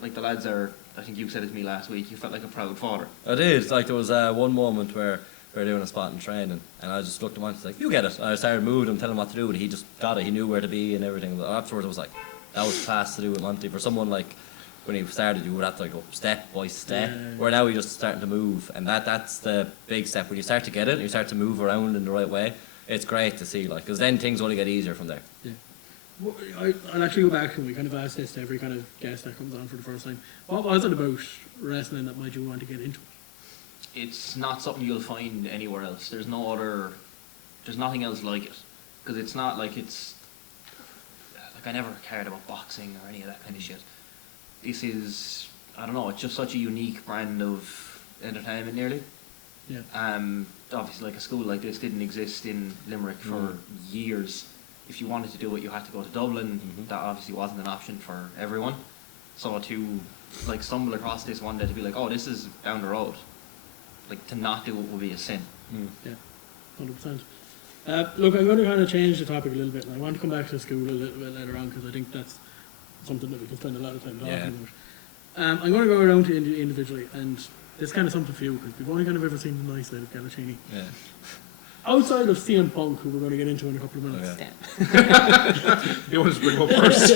Like the lads are, I think you said it to me last week, you felt like a proud father. I did. Like there was one moment where we were doing a spot in training, and I just looked at him and was like, "You get it." And I started moving him, telling him what to do, and he just got it. He knew where to be and everything. But afterwards, I was like, "That was class to do with Monty." For someone like when he started, you would have to like go step by step. Yeah. Where now he just starting to move, and that's the big step. When you start to get it, and you start to move around in the right way, it's great to see. Like, because then things only get easier from there. Yeah. Well, I'll actually go back and we kind of ask this to every kind of guest that comes on for the first time. What was it about wrestling that made you want to get into it? It's not something you'll find anywhere else. There's nothing else like it. Because it's not like it's, like I never cared about boxing or any of that kind of shit. This is, I don't know, it's just such a unique brand of entertainment nearly. Yeah. Obviously like a school like this didn't exist in Limerick for years. If you wanted to do it, you had to go to Dublin. That obviously wasn't an option for everyone. So to like stumble across this one day to be like, oh, this is down the road. Like to not do it would be a sin. Yeah, 100%. Look, I'm going to kind of change the topic a little bit, and I want to come back to school a little bit later on because I think that's something that we can spend a lot of time talking about. I'm going to go around to individually, and this is kind of something for you because we've only kind of ever seen the nice side of Galachini. Yeah. Outside of CM Punk, who we're going to get into in a couple of minutes, You want to bring up first?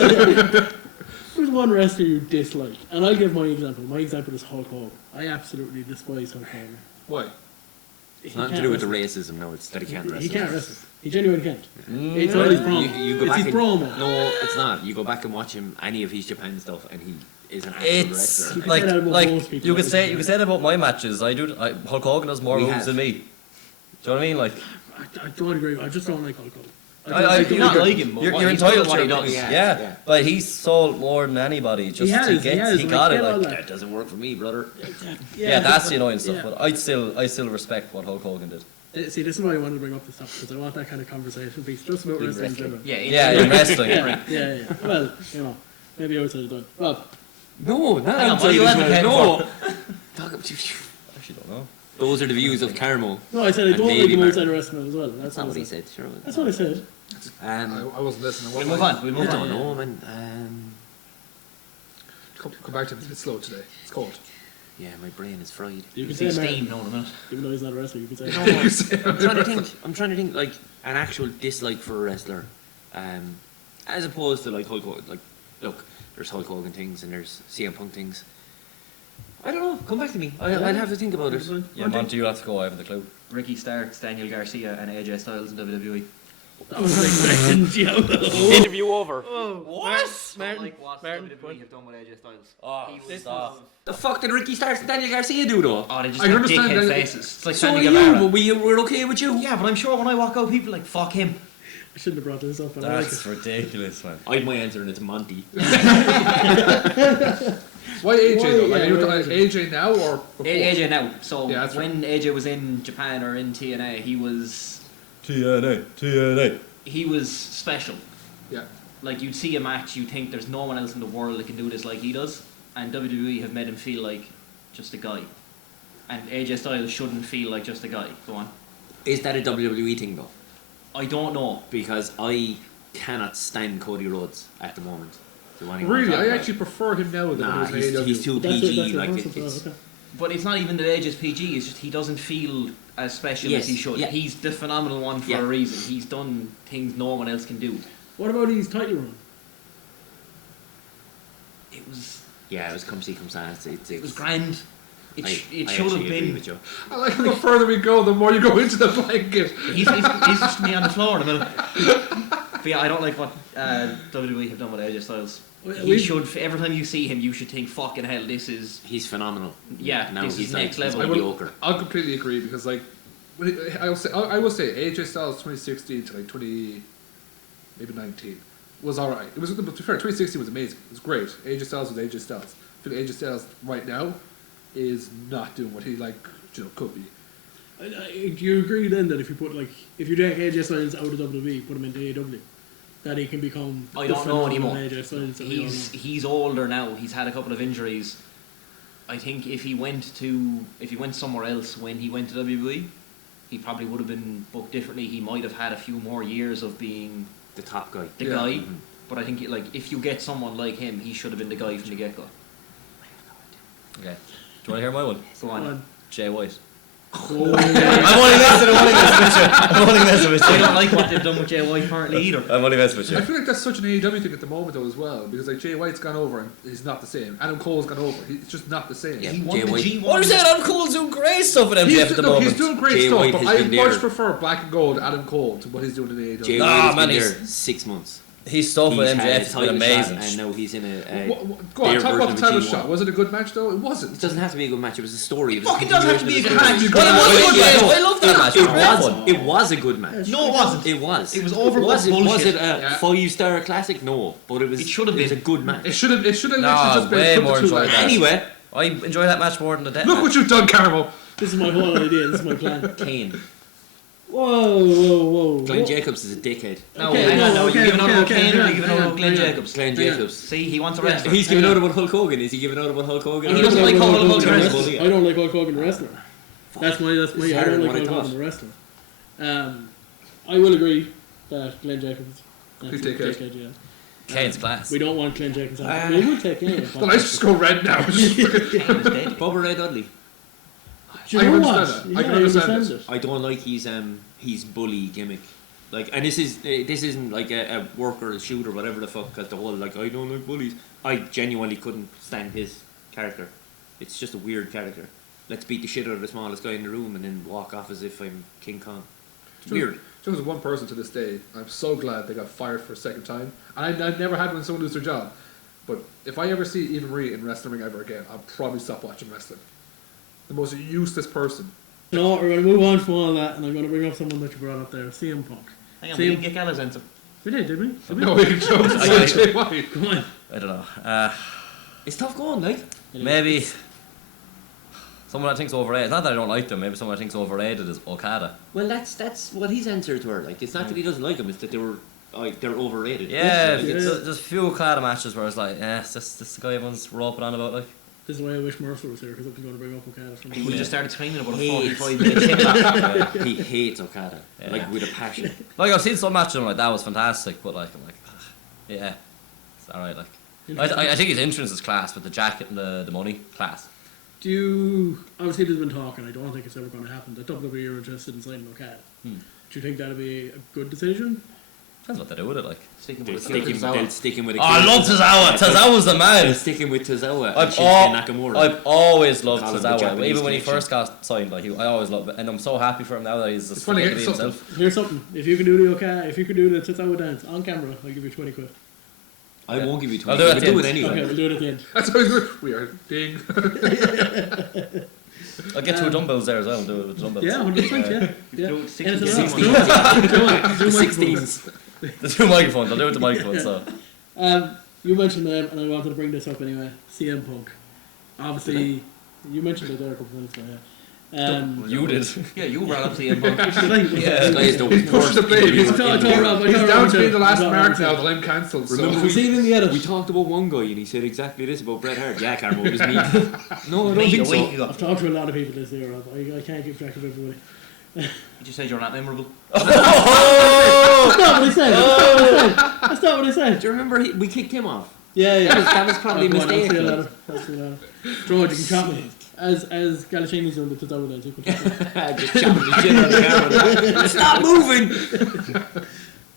there's one wrestler you dislike, and I'll give my example. My example is Hulk Hogan. I absolutely despise Hulk Hogan. Why? It's nothing to do with the racism, no, it's that he can't wrestle. He can't wrestle. He genuinely can't. It's No, all his promo. you go It's back his and- promo. No, it's not. You go back and watch him, any of his Japan stuff, and he is an actual It's wrestler. I say that about like most people. you could say that about my matches. Hulk Hogan does more We moves have. than me. Do you know what I mean? Like I don't agree. I just don't like Hulk Hogan. I do not like him, but You're what he's entitled good at what to he does. Yeah, Yeah, yeah. but he's sold more than anybody. Just has, he like, got it. get all Like, that. That doesn't work for me, brother. yeah, that's the annoying stuff. Yeah. But I still respect what Hulk Hogan did. See, this is why I wanted to bring up this stuff because I want that kind of conversation piece just about In wrestling in wrestling. general. Yeah, Yeah, in wrestling. Yeah. Well, you know, maybe outside of that. Rob, No, not Hang on, what are you advocating no. for? Talk about Actually, don't know. Those are the views of Carmo. no, I said I And don't like maybe him Mark. outside of wrestling as well. That's not what he said, sure. That's what I said. I wasn't listening. We'll What- move on. We'll I move don't on. know, man. Come back to it. It's a bit slow today. It's cold. Yeah, my brain is fried. You can See say steam, Martin, no, in a minute. even though he's not a wrestler. You can say. I'm trying to think, like, an actual dislike for a wrestler, as opposed to, like, Hulk Hogan. Like, look, there's Hulk Hogan things and there's CM Punk things. I don't know, come back to me. I'd have to think about it. Yeah, Monty, you have to go. I haven't a clue. Ricky Starks, Daniel Garcia, and AJ Styles in WWE. That was like Martin. Interview over. What? Like what WWE have done with AJ Styles. Oh, stop. The fuck did Ricky Starks and Daniel Garcia do, though? Oh, they just I have understand dickhead that- faces. It's like So Sammy are you, Guevara. but we're okay with you? Yeah, but I'm sure when I walk out, people are like, fuck him. I shouldn't have brought this up. But I like That's it. ridiculous, man. I have my answer and it's Monty. Why AJ though? Why- Like, yeah, are you why talking AJ now or before? AJ now. So Yeah, that's when AJ was in Japan or in TNA, he was TNA. He was special. Yeah. Like, you'd see a match, you think there's no one else in the world that can do this like he does, and WWE have made him feel like just a guy. And AJ Styles shouldn't feel like just a guy. Go on. Is that a WWE thing though? I don't know. Because I cannot stand Cody Rhodes at the moment. Do you want to Really, talk I about actually prefer him now than Nah, he was in AEW. he's too That's PG. your Like concept, it's, okay. But it's not even that AJ's PG, it's just he doesn't feel as special Yes, as he should. yeah. He's the phenomenal one for Yeah. a reason. He's done things no one else can do. What about his title run? It was yeah, it was come see, come stand. it was grand. It I should actually have agree been. with you. I like how the further we go, the more you go into the blanket. He's just me on the floor in a minute. But yeah, I don't like what WWE have done with AJ Styles. He should. Every time you see him, you should think, "Fucking hell, this is He's phenomenal. yeah, Now this he's is like next he's level." mediocre. I'll completely agree because like, I will say AJ Styles 2016 to like 20, maybe 19 was alright. It was, to be fair, 2016 was amazing. It was great. AJ Styles was AJ Styles. I feel AJ Styles right now is not doing what he could be. Do you agree then that if you take AJ Styles out of WWE, put him into AEW, that he can become? I the don't know phenomenal anymore. AJ Styles that we all know? He's older now. He's had a couple of injuries. I think if he went somewhere else when he went to WWE, he probably would have been booked differently. He might have had a few more years of being The top guy. the Yeah. guy. Mhm. But I think if you get someone like him, he should have been the guy from the get go. Okay. Do you want to hear my one? Go on. Jay White. Oh, I'm only messing with I you. don't like what they've done with Jay White currently either. I'm only messing with I you. feel like that's such an AEW thing at the moment though as well because like Jay White's gone over and he's not the same. Adam Cole's gone over. He's just not the same. Yeah. He won Jay the White. G1. What are you saying? Adam Cole's doing great stuff with MJF He's, at the look, moment. he's doing great Jay stuff, White but has I been much there. prefer Black and Gold Adam Cole to what he's doing in AEW. Jay Nah, White has man, been he's- there 6 months. His stuff with He's had MJF a has been title amazing. shot, and now he's in a. Go on, their talk about version the of a title G1. shot. Was it a good match though? It wasn't. It doesn't have to be a good match. It was a story. It was a fucking does have to be a good continuation match. of the Well, it was a good story. match. I love that match. It It was was. fun. It was a good match. No, it wasn't. It was. It was overbooked Was it bullshit. a Yeah. 5-star classic? No, but it was. It should have It was a been. good match. It should have literally Nah, just way been more put the two enjoyed like that. Anyway, I enjoy that match more than the death Look match. what you've done, Carmel. this is my whole idea. This is my plan. Kane. Whoa. Glenn Jacobs is a dickhead. No, Okay, hang on, no, no, okay, you're giving okay, out okay, Kane or hang you're on, giving hang out on, Glenn hang on. Jacobs? Glenn Hang on. Jacobs. See, he wants a Yeah. wrestler. He's Hang giving on. out about Hulk Hogan. Is he giving out about Hulk Hogan? He doesn't like Hulk Hogan the wrestler. wrestler. I don't like Hulk Hogan the wrestler. That's my. I harder don't than like what I Hulk thought. Hogan the wrestler. I will agree that Glenn Jacobs. Please take it. Yeah. Kane's class. We don't want Glenn Jacobs. Ah. We will take Glenn. The lights just go red now. Kane is dead. Bubba Ray Dudley. Do I you can know what? understand that. I Yeah, can I understand understand it. I don't like his bully gimmick. Like, and this isn't like a worker, a shooter, whatever the fuck. Because the whole like I don't like bullies. I genuinely couldn't stand his character. It's just a weird character. Let's beat the shit out of the smallest guy in the room and then walk off as if I'm King Kong. It's True. weird. There was one person to this day. I'm so glad they got fired for a second time. And I've never had when someone lose their job. But if I ever see Eva Marie in wrestling ring ever again, I'll probably stop watching wrestling. The most useless person. No, we're going to move on from all that, and I'm going to bring up someone that you brought up there, CM Punk. Hang on, See we him? didn't get Gallows answer. We did we? Did we? No, he jokes. I- Jay White. Come on. I don't know. It's tough going, like. Maybe someone I think's overrated. Not that I don't like them. Maybe someone I think's overrated is Okada. Well, that's what his answer to her. Like, it's not that he doesn't like him; it's that they're overrated. Yeah, Like, it's- there's a few Okada matches where it's like, it's this the guy everyone's roping on about. Like, This is why I wish Mercer was here, because I was going to bring up Okada from He would have just started screaming about a Hates. 45-minute shit match. he hates Okada, Yeah. like with a passion. I've seen some matches and I'm like that was fantastic, but like I'm like, yeah, it's alright. Like, I think his entrance is class, but the jacket and the money class. Do you... Obviously, there's been talk, and I don't think it's ever going to happen, that WWE are interested in signing Okada. Hmm. Do you think that'd be a good decision? Depends what they do with it. Like, Sticking They'll with stick him. They'll stick him with a. oh, I love Tozawa. Tozawa's the They'll man. stick him with Tozawa and I've Shinsuke Nakamura. I've always loved Call him the Tozawa. Japanese Even when he connection. first got signed, like I always loved it, and I'm so happy for him now that he's a It's funny, spaghetti it's himself. Here's something. If you can do the Okada, if you can do the Tozawa dance on camera, I'll give you 20 quid. I won't give you 20. I'll do it at We'll the do end. it anyway. Okay, we'll do it at the end. That's how he's good. We are ding. I'll get two dumbbells there as well. And do it with dumbbells. Yeah, 100%, yeah. Throw Yeah. 60 Anything to else? 60. Do it. Do it. 16s. The two microphones. I'll do it with the microphones. So You mentioned them, and I wanted to bring this up anyway. CM Punk. Obviously, you mentioned it there a couple of minutes ago. You did. Yeah, you brought up CM Punk. Yeah, guys don't Push the blame. He's I told Rob, down to I be the last told mark Rob, now that I'm cancelled. So. Remember We seen in the edit. we talked about one guy and he said exactly this about Bret Hart. Yeah, I can't remember his name. No, I don't Me think a so. week ago. I've talked to a lot of people this year, Rob. I can't keep track of everybody. You just said you're not memorable. That's not what I said. That's not what I said. Do you remember we kicked him off? Yeah, yeah. That was probably a Go on, mistake. I'll see you like. later. I'll see you later. George, you can chop me. As Galacini's doing the tutorial, you can chop me. Just chopping the shit out of the camera. Stop moving!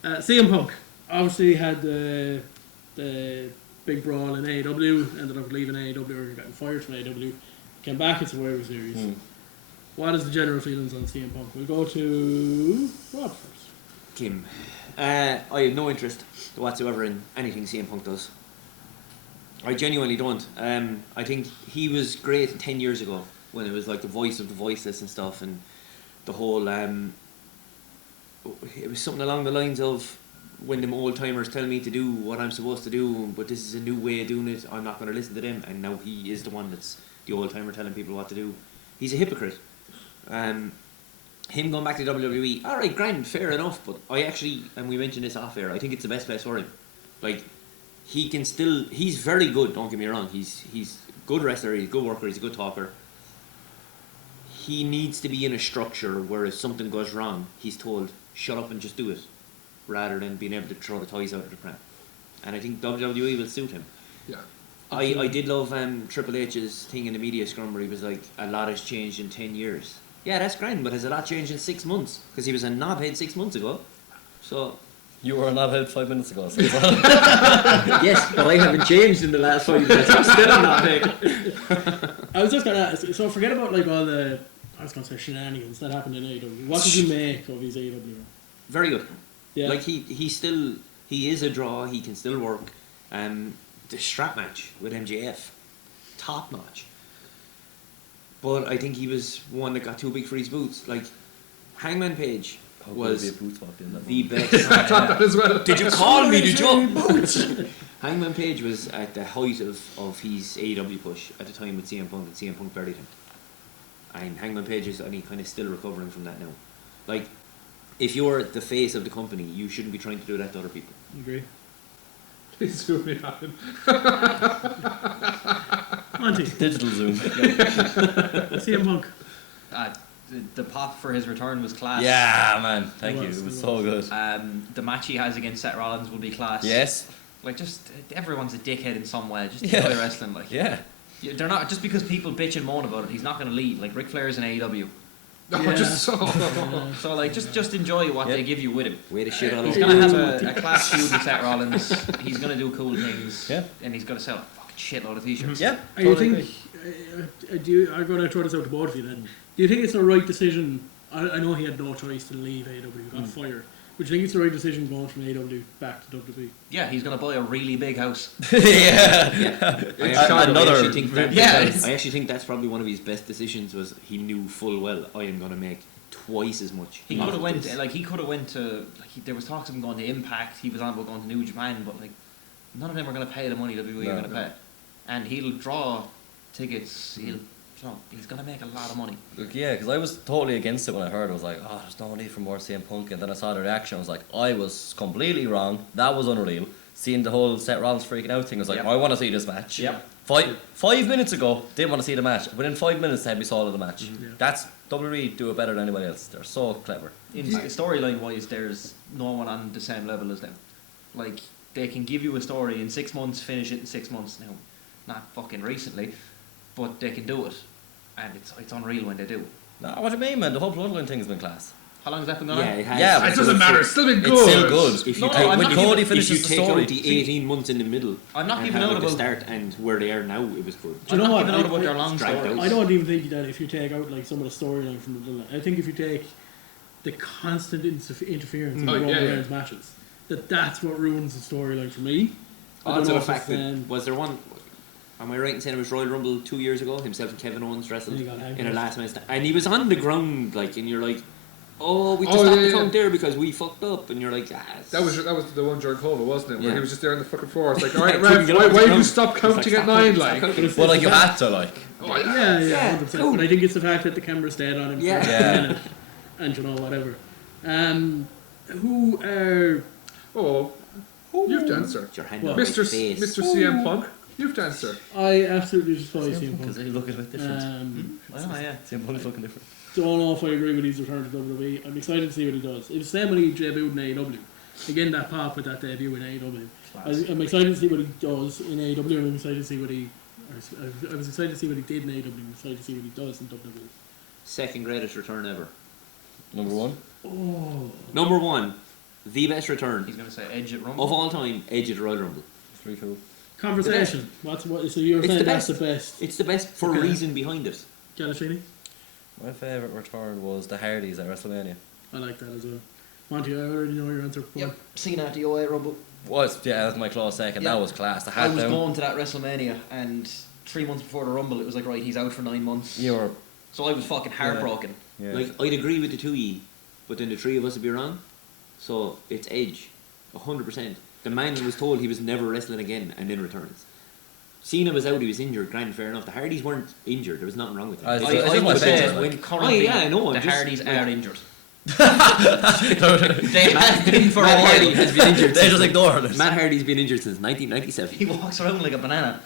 CM Punk obviously had the big brawl in AEW, ended up leaving AEW or getting fired from AEW, came back in Survivor Series. What is the general feelings on CM Punk? We'll go to Rob first. Kim. I have no interest whatsoever in anything CM Punk does. I genuinely don't. I think he was great 10 years ago when it was like the voice of the voiceless and stuff, and the whole it was something along the lines of when them old timers tell me to do what I'm supposed to do, but this is a new way of doing it, I'm not going to listen to them. And now he is the one that's the old timer telling people what to do. He's a hypocrite. Him going back to WWE, alright, grand, fair enough, but I actually, and we mentioned this off air, I think it's the best place for him. Like, he can still, he's very good, don't get me wrong, he's a good wrestler, he's a good worker, he's a good talker. He needs to be in a structure where if something goes wrong, he's told, shut up and just do it, rather than being able to throw the toys out of the pram. And I think WWE will suit him. Yeah. I did love Triple H's thing in the media scrum where he was like, a lot has changed in 10 years. Yeah, that's grand, but has a lot changed in 6 months? Because he was a knobhead 6 months ago. So... You were a knobhead 5 minutes ago. So yes, but I haven't changed in the last 5 minutes. I'm still a knobhead. I was just going to ask, so forget about like all the, I was going to say shenanigans that happened in AEW. What did you make of his AEW run? Very good. Yeah. Like, he is a draw, he can still work. The strap match with MJF, top notch. But I think he was one that got too big for his boots. Like, Hangman Page was the best. I thought that as well. Did you call me? Did you? Hangman Page was at the height of his AEW push at the time with CM Punk, and CM Punk buried him. And Hangman Page is, I mean, kind of still recovering from that now. Like, if you're the face of the company, you shouldn't be trying to do that to other people. Agree. Please zoom me on. Monty. Digital zoom. CM Punk. The pop for his return was class. Yeah, man. Thank you. It It was, was so good. The match he has against Seth Rollins will be class. Yes. Like, just everyone's a dickhead in some way. Just Yeah. enjoy wrestling. Like, Yeah. they're not just because people bitch and moan about it. He's not going to leave. Like Ric Flair's in AEW. No, Yeah. just so. So like, just enjoy what Yep. they give you with him. Way to shit all He's over. gonna have a class feud with Seth Rollins. He's gonna do cool things. Yeah. And he's gonna sell a fucking shitload of t-shirts. Yeah. I think, agree. I'm going to throw this out to both of you then. Do you think it's the right decision? I know he had no choice to leave AEW, got fired. But do you think it's the right decision going from AEW back to WWE? Yeah, he's gonna buy a really big house. Yeah. I actually think that, Yeah. I actually think that's probably one of his best decisions. Was he knew full well I am going to make twice as much. He off could have of went this. like he could have went to like there was talks of him going to Impact. He was on about going to New Japan, but like none of them are gonna pay the money WWE are No. gonna pay. And he'll draw tickets. He's gonna make a lot of money. Look, yeah, because I was totally against it when I heard it. I was like, oh, there's no need for more CM Punk. And then I saw the reaction. I was like, I was completely wrong. That was unreal. Seeing the whole Seth Rollins freaking out thing, I was like, Yep. I want to see this match. Yep. 5 minutes ago, didn't want to see the match. Within 5 minutes, they had me sold of the match. Yeah. That's WWE do it better than anybody else. They're so clever. In storyline wise, there's no one on the same level as them. Like they can give you a story in 6 months, finish it in 6 months. Now, not fucking recently, but they can do it, and it's unreal when they do. No, what do you mean, man? The whole bloodline thing has been class. How long has that been going Yeah, on? it has. Yeah, but It doesn't matter. It's still been good. It's still good. If No, you no, take, I'm when not Cody if finishes you the take story, out the 18 months in the middle, I'm not and giving have out like a about. start and where they are now, it was good. Do you know I'm what? not giving out about their long Dragged stories. out. I don't even think that if you take out like some of the storyline from the bloodline, I think if you take the constant interference in Oh, Roman yeah, yeah. Reigns matches, that's what ruins the storyline for me. I don't Also, know the if fact it's, that was there one? Am I right in saying it was Royal Rumble 2 years ago? Himself and Kevin Owens wrestled And he got hanged. in a last minute, and he was on the ground like, and you're like, oh, we just Oh, stopped yeah, the yeah. count there because we fucked up, and you're like, That was the one during COVID, wasn't it? Where Yeah. he was just there on the fucking floor. It's like, all right, Couldn't Rev, get why off the did you ground. stop It's like, counting stop at 9? counting, Like, stop counting. Well, like you had to, like. oh, Yeah, Yeah, 100%. cool. But I think it's the fact that the camera stayed on him Yeah. for Yeah. a minute, and you know whatever. Who are oh, you've to answer. Put your hand Well, on my Mr. face. Mr. CM Punk, you've to answer. I absolutely despise CM Because Punk. they look a bit different. Um, Oh, yeah. Same Punk's looking different. Don't know if I agree with his return to WWE. I'm excited to see what he does. It was the same when he debuted in AEW. Again, that pop with that debut in AEW. I'm excited to see what he does in AEW. I'm excited to see what he. I was excited to see what he did in AEW. I'm excited to see what he does in WWE. Second greatest return ever. Number 1. Oh, Number 1, the best return He's going to say Edge at Rumble. of all time, Edge at Royal Rumble. It's pretty cool. conversation. So you're It's saying the that's best. the best? It's the best for a Okay. reason behind it. Galashini? My favourite return was the Hardys at WrestleMania. I like that as well. Monty, I already know your answer. Go on. Yep, Cena at the OA Rumble. Yeah, that's my close second. Yeah. That was class. The I hat was down. going to that WrestleMania, and 3 months before the Rumble, it was like, right, he's out for 9 months. You were. So I was fucking heartbroken. Yeah. Like, I'd agree with the 2E, but then the 3 of us would be wrong. So it's Edge, 100%. The man was told he was never wrestling again and then returns. Cena was out, he was injured, grand, fair enough. The Hardys weren't injured, there was nothing wrong with them. I They- just they want just to say, just like, went- Currently, yeah, I know. the I'm just- Hardys like, are injured. They have been for a Matt while. Hardy has been injured. They since- just ignored it. Matt Hardy's been injured since 1997. He walks around like a banana.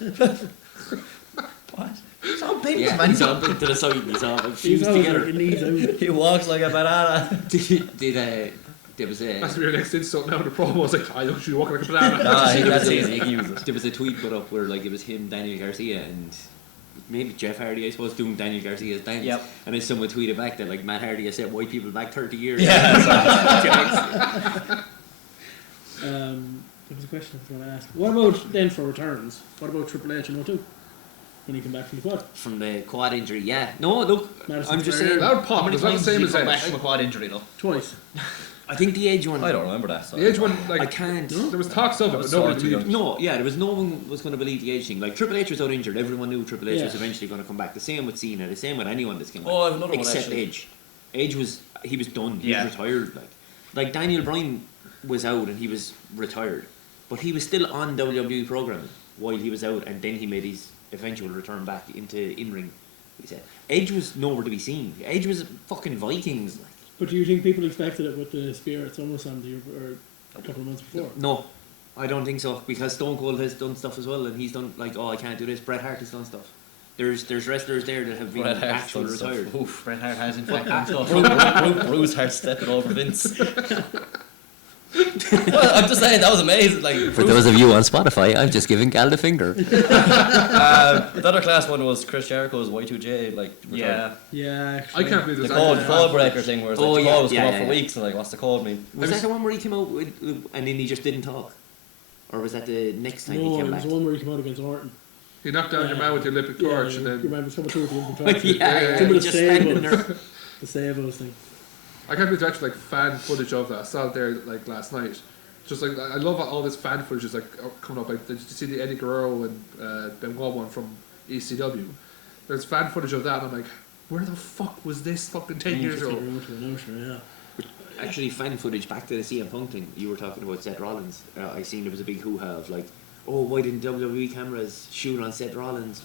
What? It's all big, Yeah, man. he's all put to the side, he's all He's fused always together. like, knees out. He walks like a banana. There was a That's your next insult now. The promo was like, I look, you walking like a banana. That's easy. You can use it. there was a tweet put up where like it was him, Daniel Garcia, and maybe Jeff Hardy, I suppose, doing Daniel Garcia's dance. Yep. And then someone tweeted back that like Matt Hardy has set white people back 30 years. Yeah. There was a question I was going to ask. What about then for returns? What about Triple H and O2? When he came back from the quad? From the quad injury, yeah. No, look, Madison I'm just Square saying. That would pop, How many because that's the times same did as he come back Edge. from a quad injury, though? Twice. I think the Edge one. I don't remember that. So. The Edge one, I like, can't. there was talks of it, I but was nobody too believed. young. No, yeah, there was no one was going to believe the Edge thing. Like Triple H was out injured. Everyone knew Triple H Yeah. was eventually going to come back. The same with Cena. The same with anyone that's came back. Oh, I have another one, except actually. Edge. Edge was done. He Yeah. was retired. Like Daniel Bryan was out and he was retired, but he was still on WWE programming while he was out, and then he made his eventual return back into in ring. He said Edge was nowhere to be seen. Edge was fucking Vikings. Like. But do you think people expected it with the spear at SummerSlam the year, or a couple of months before? No, I don't think so, because Stone Cold has done stuff as well, and he's done like, oh, I can't do this. Bret Hart has done stuff. There's wrestlers there that have been Bret Hart's actual done stuff. retired. Oof. Bret Hart has, in fact, done stuff. Bruce Hart stepping over Vince. Well, I'm just saying that was amazing. Like For those of you on Spotify, I'm just giving Gal the finger. the other class one was Chris Jericho's Y2J. Like Yeah. Yeah, I actually. can't believe the there's code actually code fan breaker footage. thing where it's Oh, like the yeah, code was yeah, going off yeah, for yeah. weeks and like what's the code mean? Was that the one where he came out with, and then he just didn't talk? Or was that the next time he No, came it back? was one where he came out against Orton. You knocked down your man with the Olympic torch, and You then remember someone threw it in the torch. yeah, Some of he the just standing there. The Savos thing. I can't believe there's actually like fan footage of that. I saw it there like last night. Just like I love all this fan footage is like coming up. Like did you see the Eddie Guerrero and Benoit one from ECW? There's fan footage of that, and I'm like, where the fuck was this fucking 10 years ago? Actually, fan footage back to the CM Punk thing. You were talking about Seth Rollins. I seen there was a big hoo-ha of like, oh, why didn't WWE cameras shoot on Seth Rollins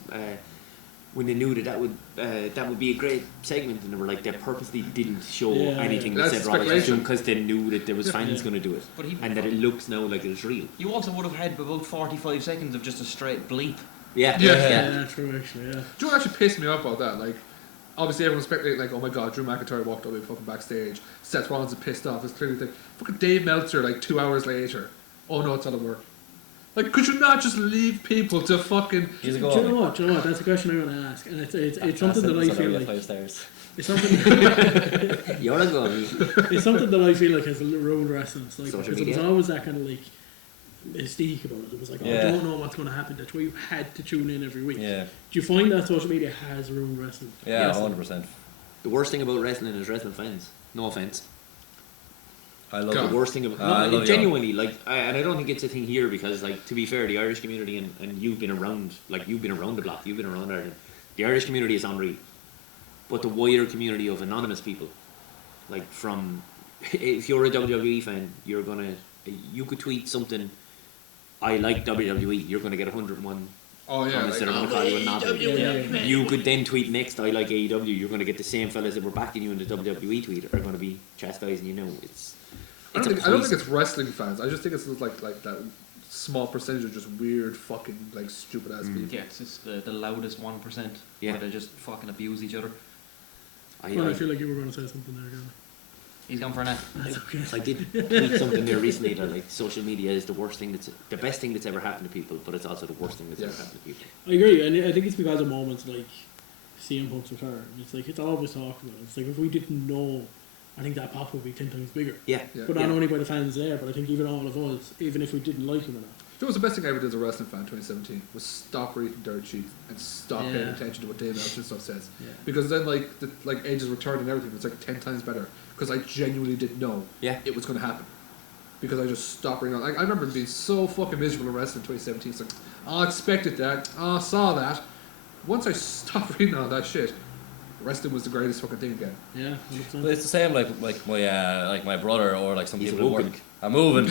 when they knew that would be a great segment, and they were like, they purposely didn't show anything that That's Seth Rollins was speculation. doing because they knew that there was fans Yeah. going to do it, But he- and that it looks now like it's real. You also would have had about 45 seconds of just a straight bleep. Yeah, Yeah. Yeah, true, actually, yeah. Do you know what actually pissed me off about that? Like, obviously everyone's speculating, like, oh my god, Drew McIntyre walked away fucking backstage. Seth Rollins is pissed off. It's clearly like, fucking Dave Meltzer, like 2 hours later. Oh no, it's out of work. Like, could you not just leave people to fucking. He's a Do you know what? That's a question I'm going to ask, and it's something that I feel like 5 stars. it's something You're a go. it's something that I feel like has ruined wrestling. It's like Social because it was media. always that kind of like mystique about it. It was like, oh, Yeah. I don't know what's going to happen. That's why you had to tune in every week. Yeah, Do you find that social media has ruined wrestling? yeah, Yes. 100%. The worst thing about wrestling is wrestling fans. No offense. I love God. The it. worst thing about I love you. genuinely, like, and I don't think it's a thing here because, like, to be fair, the Irish community and you've been around the block, you've been around Ireland. The Irish community is unreal, but the wider community of anonymous people Like from, if you're a WWE fan, you could tweet something, I like WWE, you're gonna get 101 Oh yeah, comments that are gonna call you a knob. Yeah. You could then tweet next, I like AEW, you're gonna get the same fellas that were backing you in the WWE tweet are gonna be chastising you. It's I don't think it's wrestling fans. I just think it's like that small percentage of just weird fucking like stupid ass people. Yeah, it's just the loudest 1%. Yeah. Where they just fucking abuse each other. Well, I feel like you were going to say something there, Gavin. He's gone for a nap. That's okay. I did tweet something there recently that like social media is the best thing that's ever happened to people, but it's also the worst thing that's ever happened to people. I agree, and I think it's because of moments like CM Punk's return. It's like, it's always talked about. It's like, if we didn't know, I think that pop would be 10 times bigger. Yeah. But not only by the fans there, but I think even all of us, even if we didn't like him or not. That was the best thing I ever did as a wrestling fan in 2017 was stop reading dirt sheets and stop paying attention to what Dave Meltzer and stuff says. Yeah. Because then like Edge's return and everything was like 10 times better because I genuinely didn't know it was going to happen. Because I just stopped reading. Like, I remember being so fucking miserable in wrestling in 2017. It's like, I expected that. I saw that. Once I stopped reading all that shit, wrestling was the greatest fucking thing again. Yeah, 100%. But it's the same like my brother or like some He's people at moving. work. I'm moving.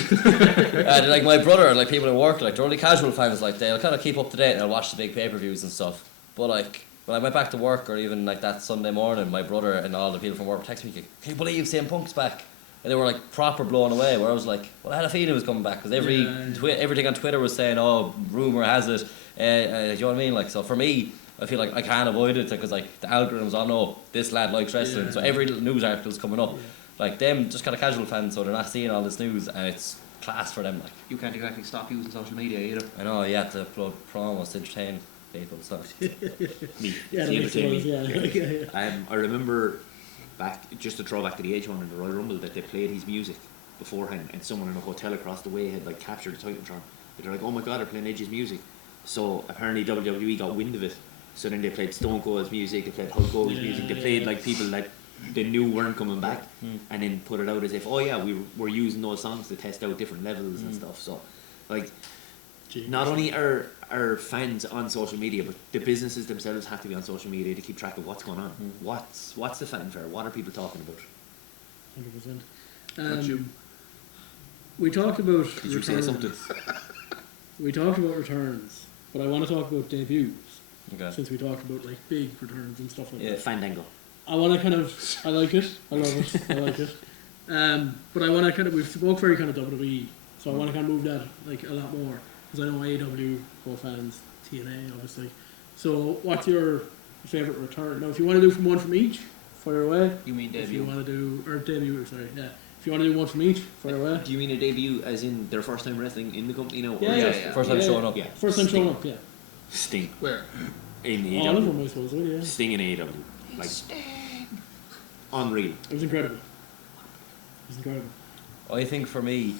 Like my brother and like people at work, like they're only casual fans. Like they'll kind of keep up to date and they'll watch the big pay-per-views and stuff. But like when I went back to work or even like that Sunday morning, my brother and all the people from work texted me, "Can you believe CM Punk's back?" And they were like proper blown away. Where I was like, "Well, I had a feeling he was coming back because everything on Twitter was saying, oh, rumor has it." Do you know what I mean? Like, so for me, I feel like I can't avoid it because like the algorithms, I know this lad likes wrestling, so every little news article is coming up. Like them, just kind of casual fans, so they're not seeing all this news, and it's class for them. Like You can't exactly stop using social media either. I know you have to upload promos to entertain people. So Me. Yeah, to that makes entertain sense, me. yeah. I remember back, just to throw back to the Edge one in the Royal Rumble, that they played his music beforehand, and someone in a hotel across the way had like captured the Titantron. They're like, "Oh my god, they're playing Edge's music." So apparently WWE got wind of it. So then they played Stone Cold's music, they played Hulk Hogan's music, they played like people that they knew weren't coming back, and then put it out as if, oh yeah, we were using those songs to test out different levels and stuff. So, like, not only are fans on social media, but the businesses themselves have to be on social media to keep track of what's going on. What's the fanfare? What are people talking about? 100%. We talked about Did you say something? We talked about returns, but I want to talk about debuts. okay. Since we talked about like big returns and stuff like that. Fandango. I want to kind of, I like it, I love it, I like it. But I want to kind of, we've spoke very kind of WWE, so I want to kind of move that like a lot more, because I know AEW, both fans, TNA obviously. So what's your favourite return? Now if you want to do one from each, fire away. You mean If you debut? want to do, or debut, sorry, yeah. If you want to do one from each, fire away. Do you mean a debut as in their first time wrestling in the company now? Yeah, or yeah, just First time showing up. Yeah. First time showing up, yeah. Sting Where? in All of AEW. them, I suppose, yeah. Sting in AEW. Like, unreal. It was incredible. It was incredible. I think for me,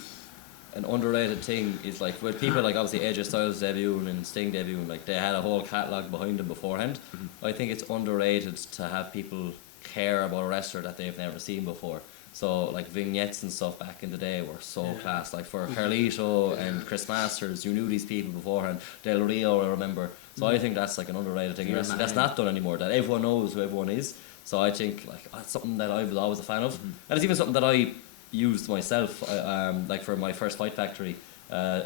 an underrated thing is like with people like obviously AJ Styles debuting and Sting debuting, like they had a whole catalogue behind them beforehand. I think it's underrated to have people care about a wrestler that they've never seen before. So like vignettes and stuff back in the day were so class. Like for Carlito and Chris Masters, you knew these people beforehand. Del Rio, I remember. So I think that's like an underrated thing. That's not done anymore. That everyone knows who everyone is. So I think like that's something that I was always a fan of, and it's even something that I used myself. Like for my first Fight Factory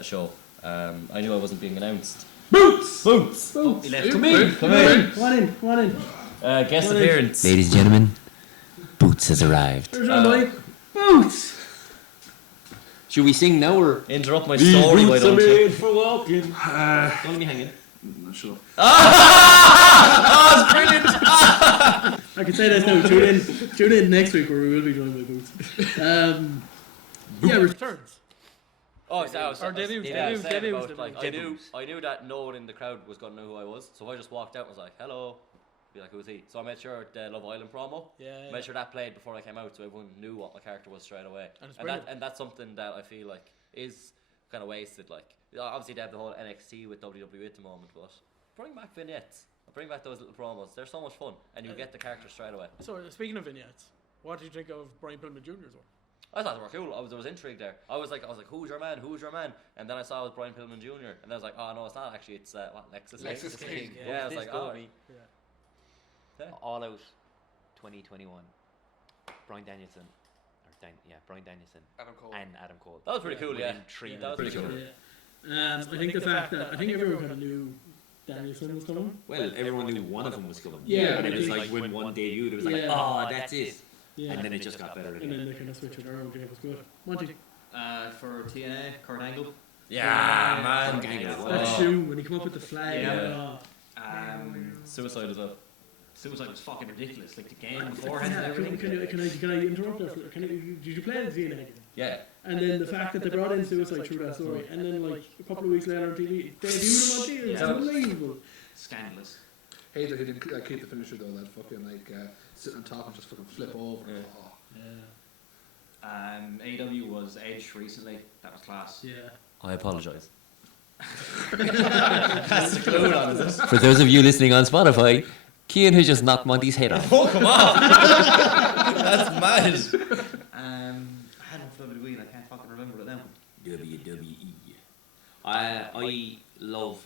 show, I knew I wasn't being announced. Boots. Come in. Come on in. Guest appearance. Ladies and gentlemen, Boots has arrived. There's our boy. Boots! Should we sing now or? Interrupt my story, why don't you? For walking. Don't let me hang in. Sure. Oh, it's brilliant! I can say this now. Tune in next week where we will be joined by Boots. Yeah, returns. Oh, so Or debuts, yeah, debuts, saying debuts, about, like, debuts. I knew that no one in the crowd was gonna know who I was, so I just walked out and was like, "Hello," be like, "Who's he?" So I made sure the Love Island promo, made sure that played before I came out, so everyone knew what my character was straight away. And that's something that I feel like is kind of wasted. Like obviously they have the whole NXT with WWE at the moment, but bring back vignettes, bring back those little promos. They're so much fun, and you get the character straight away. So, speaking of vignettes, what did you think of Brian Pillman Jr.'s one? I thought they were cool. I was intrigued there. I was like, who's your man? Who's your man? And then I saw it was Brian Pillman Jr. And I was like, oh no, it's not actually. It's Lexus King. Yeah, I was like, oh. All Out 2021. Brian Danielson, Brian Danielson Adam Cole. and Adam Cole. That was pretty cool, yeah. Within 3 Yeah, that was minutes. pretty cool. Yeah. I think the fact that I think everyone kind of knew Danielson was coming. Well, everyone knew one of them was coming. Yeah, and it was I like when one debuted, it was like, Yeah. oh, that's it. Yeah. And then it just got better And again. then they kind of switched it around. It was good. Monty. For TNA, Kurt Angle. Yeah, man. Gangle. That Oh. shoe when he come up with the flag. Yeah. Oh. Suicide as well. Suicide was fucking ridiculous. Like the game beforehand and Can everything. I interrupt there? Did you play the TNA game? Yeah. And then the fact that they brought in Suicide through that story, and then like a couple of weeks later on TV, they debuted him on TV. It's Yeah. unbelievable. Scandalous. Hate that he didn't keep the finisher though. That fucking like sitting on top and just fucking flip over. Yeah. Oh. Yeah. AEW was Edge recently. That was class. Yeah. I apologise. That's the clue on this. For those of you listening on Spotify, Cian has just knocked Monty's head off. Oh, come on! That's mad. I had one for WWE and I can't fucking remember it now. WWE. I love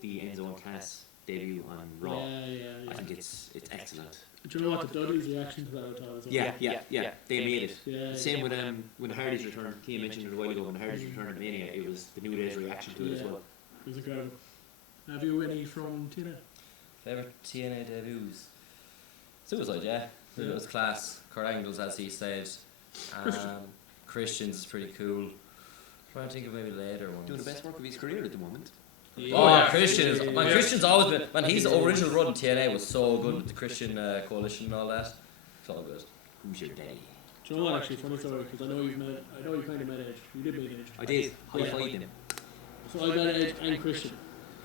the Enzo and Cass debut on Raw. Yeah. I think it's excellent. Do you know what the Dudley's reaction to that was? As well? Yeah. They made it. Yeah. Same with when Hardy's return. Cian mentioned it a while ago. When Hardy's return to Mania, it was the New Day's reaction to it as Yeah. well. It was incredible. Have you any from TNA? Favourite TNA debuts? Suicide, yeah. It was class. Kurt Angle's, as he said. Christian's pretty cool. Trying to think of maybe later ones. Doing the best work of his career at the moment. Oh, Christian is. Man, Christian's always been. Man, his original run in TNA was so good with the Christian coalition and all that. It's all good. Who's your daddy? Do you know what? Actually, funny story because I know you kind of met Edge. You did meet Edge. I did. High-fived him. So I met Edge and Christian.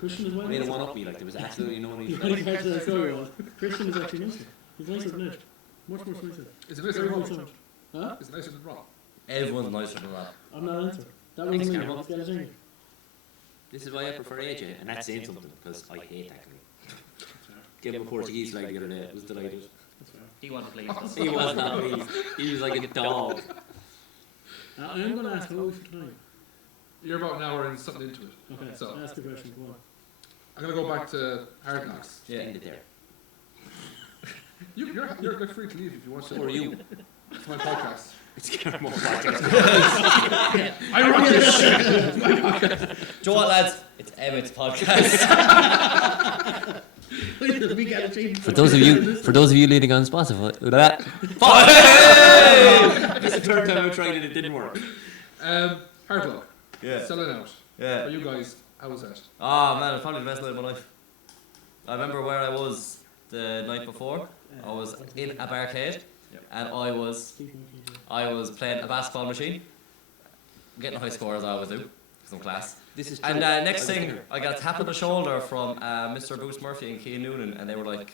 Christian as well. Made a one-up me. Like there was absolutely no The need. funny part of that story was Christian is actually nicer. He's nicer than Edge. Much more nicer. Is it nicer than Very Raw? much so. Huh? Is it nicer than Raw? Everyone's nicer than that. I'm not answering. That was Thanks, me. Cameron. Let's get it in. This is why I prefer AJ, and that's saying something because I hate that guy. Gave him a Portuguese flag the other day. I was delighted. That's fair. He wasn't pleased. He was not pleased. He was like a dog. I'm going to ask how was your time? You're about an hour and something into it. Okay, So- ask the question. Go on. I'm gonna go back to Hard Knocks. Yeah. End it there. You're free to leave if you want to. So are you? It's my podcast. It's getting more podcast. I run this shit. Do you know what, lads? It's Emmett's podcast. We got to change. For those of you leading on Spotify, this is the third time I tried it. It didn't work. Hard Luck. Yeah. Selling out. Yeah. For you guys, how was that? Oh man, it's probably the best night of my life. I remember where I was the night before. I was in a barcade, and I was playing a basketball machine, getting high score as I always do, because I'm class. This is And next thing, I got a tap on the shoulder from Mr. Bruce Murphy and Cian Noonan, and they were like,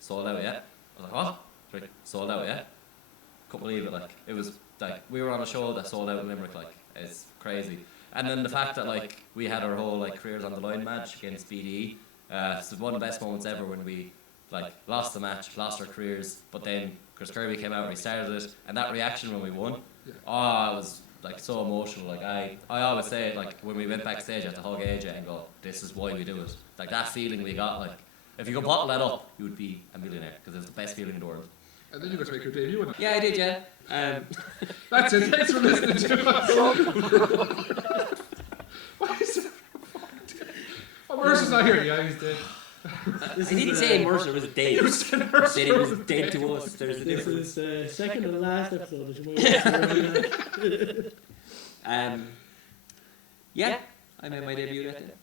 "Sold out, yeah?" I was like, "What?" They're like, "Sold out, yeah?" Couldn't believe it. Like it was like we were on a show that sold out in Limerick. Like it's crazy. And then the fact that like we had our whole like careers on the line match against BDE. It's one of the best moments ever when we like lost the match, lost our careers, but then Chris Kirby came out and restarted it, and that reaction when we won, it was like so emotional. Like I always say like when we went backstage I had to hug AJ and go, this is why we do it. Like that feeling we got, like if you could bottle that up, you would be a millionaire because it's the best feeling in the world. And then you got to make your debut in it. Yeah, I did. Yeah. That's it. Thanks for listening to us. Why is it? Oh, Mercer's not here. Yeah, he's dead. I didn't say Mercer was dead. I said it was dead to us. There's a This difference. is the second and last episode. That you might watch. Yeah, I made my debut that day.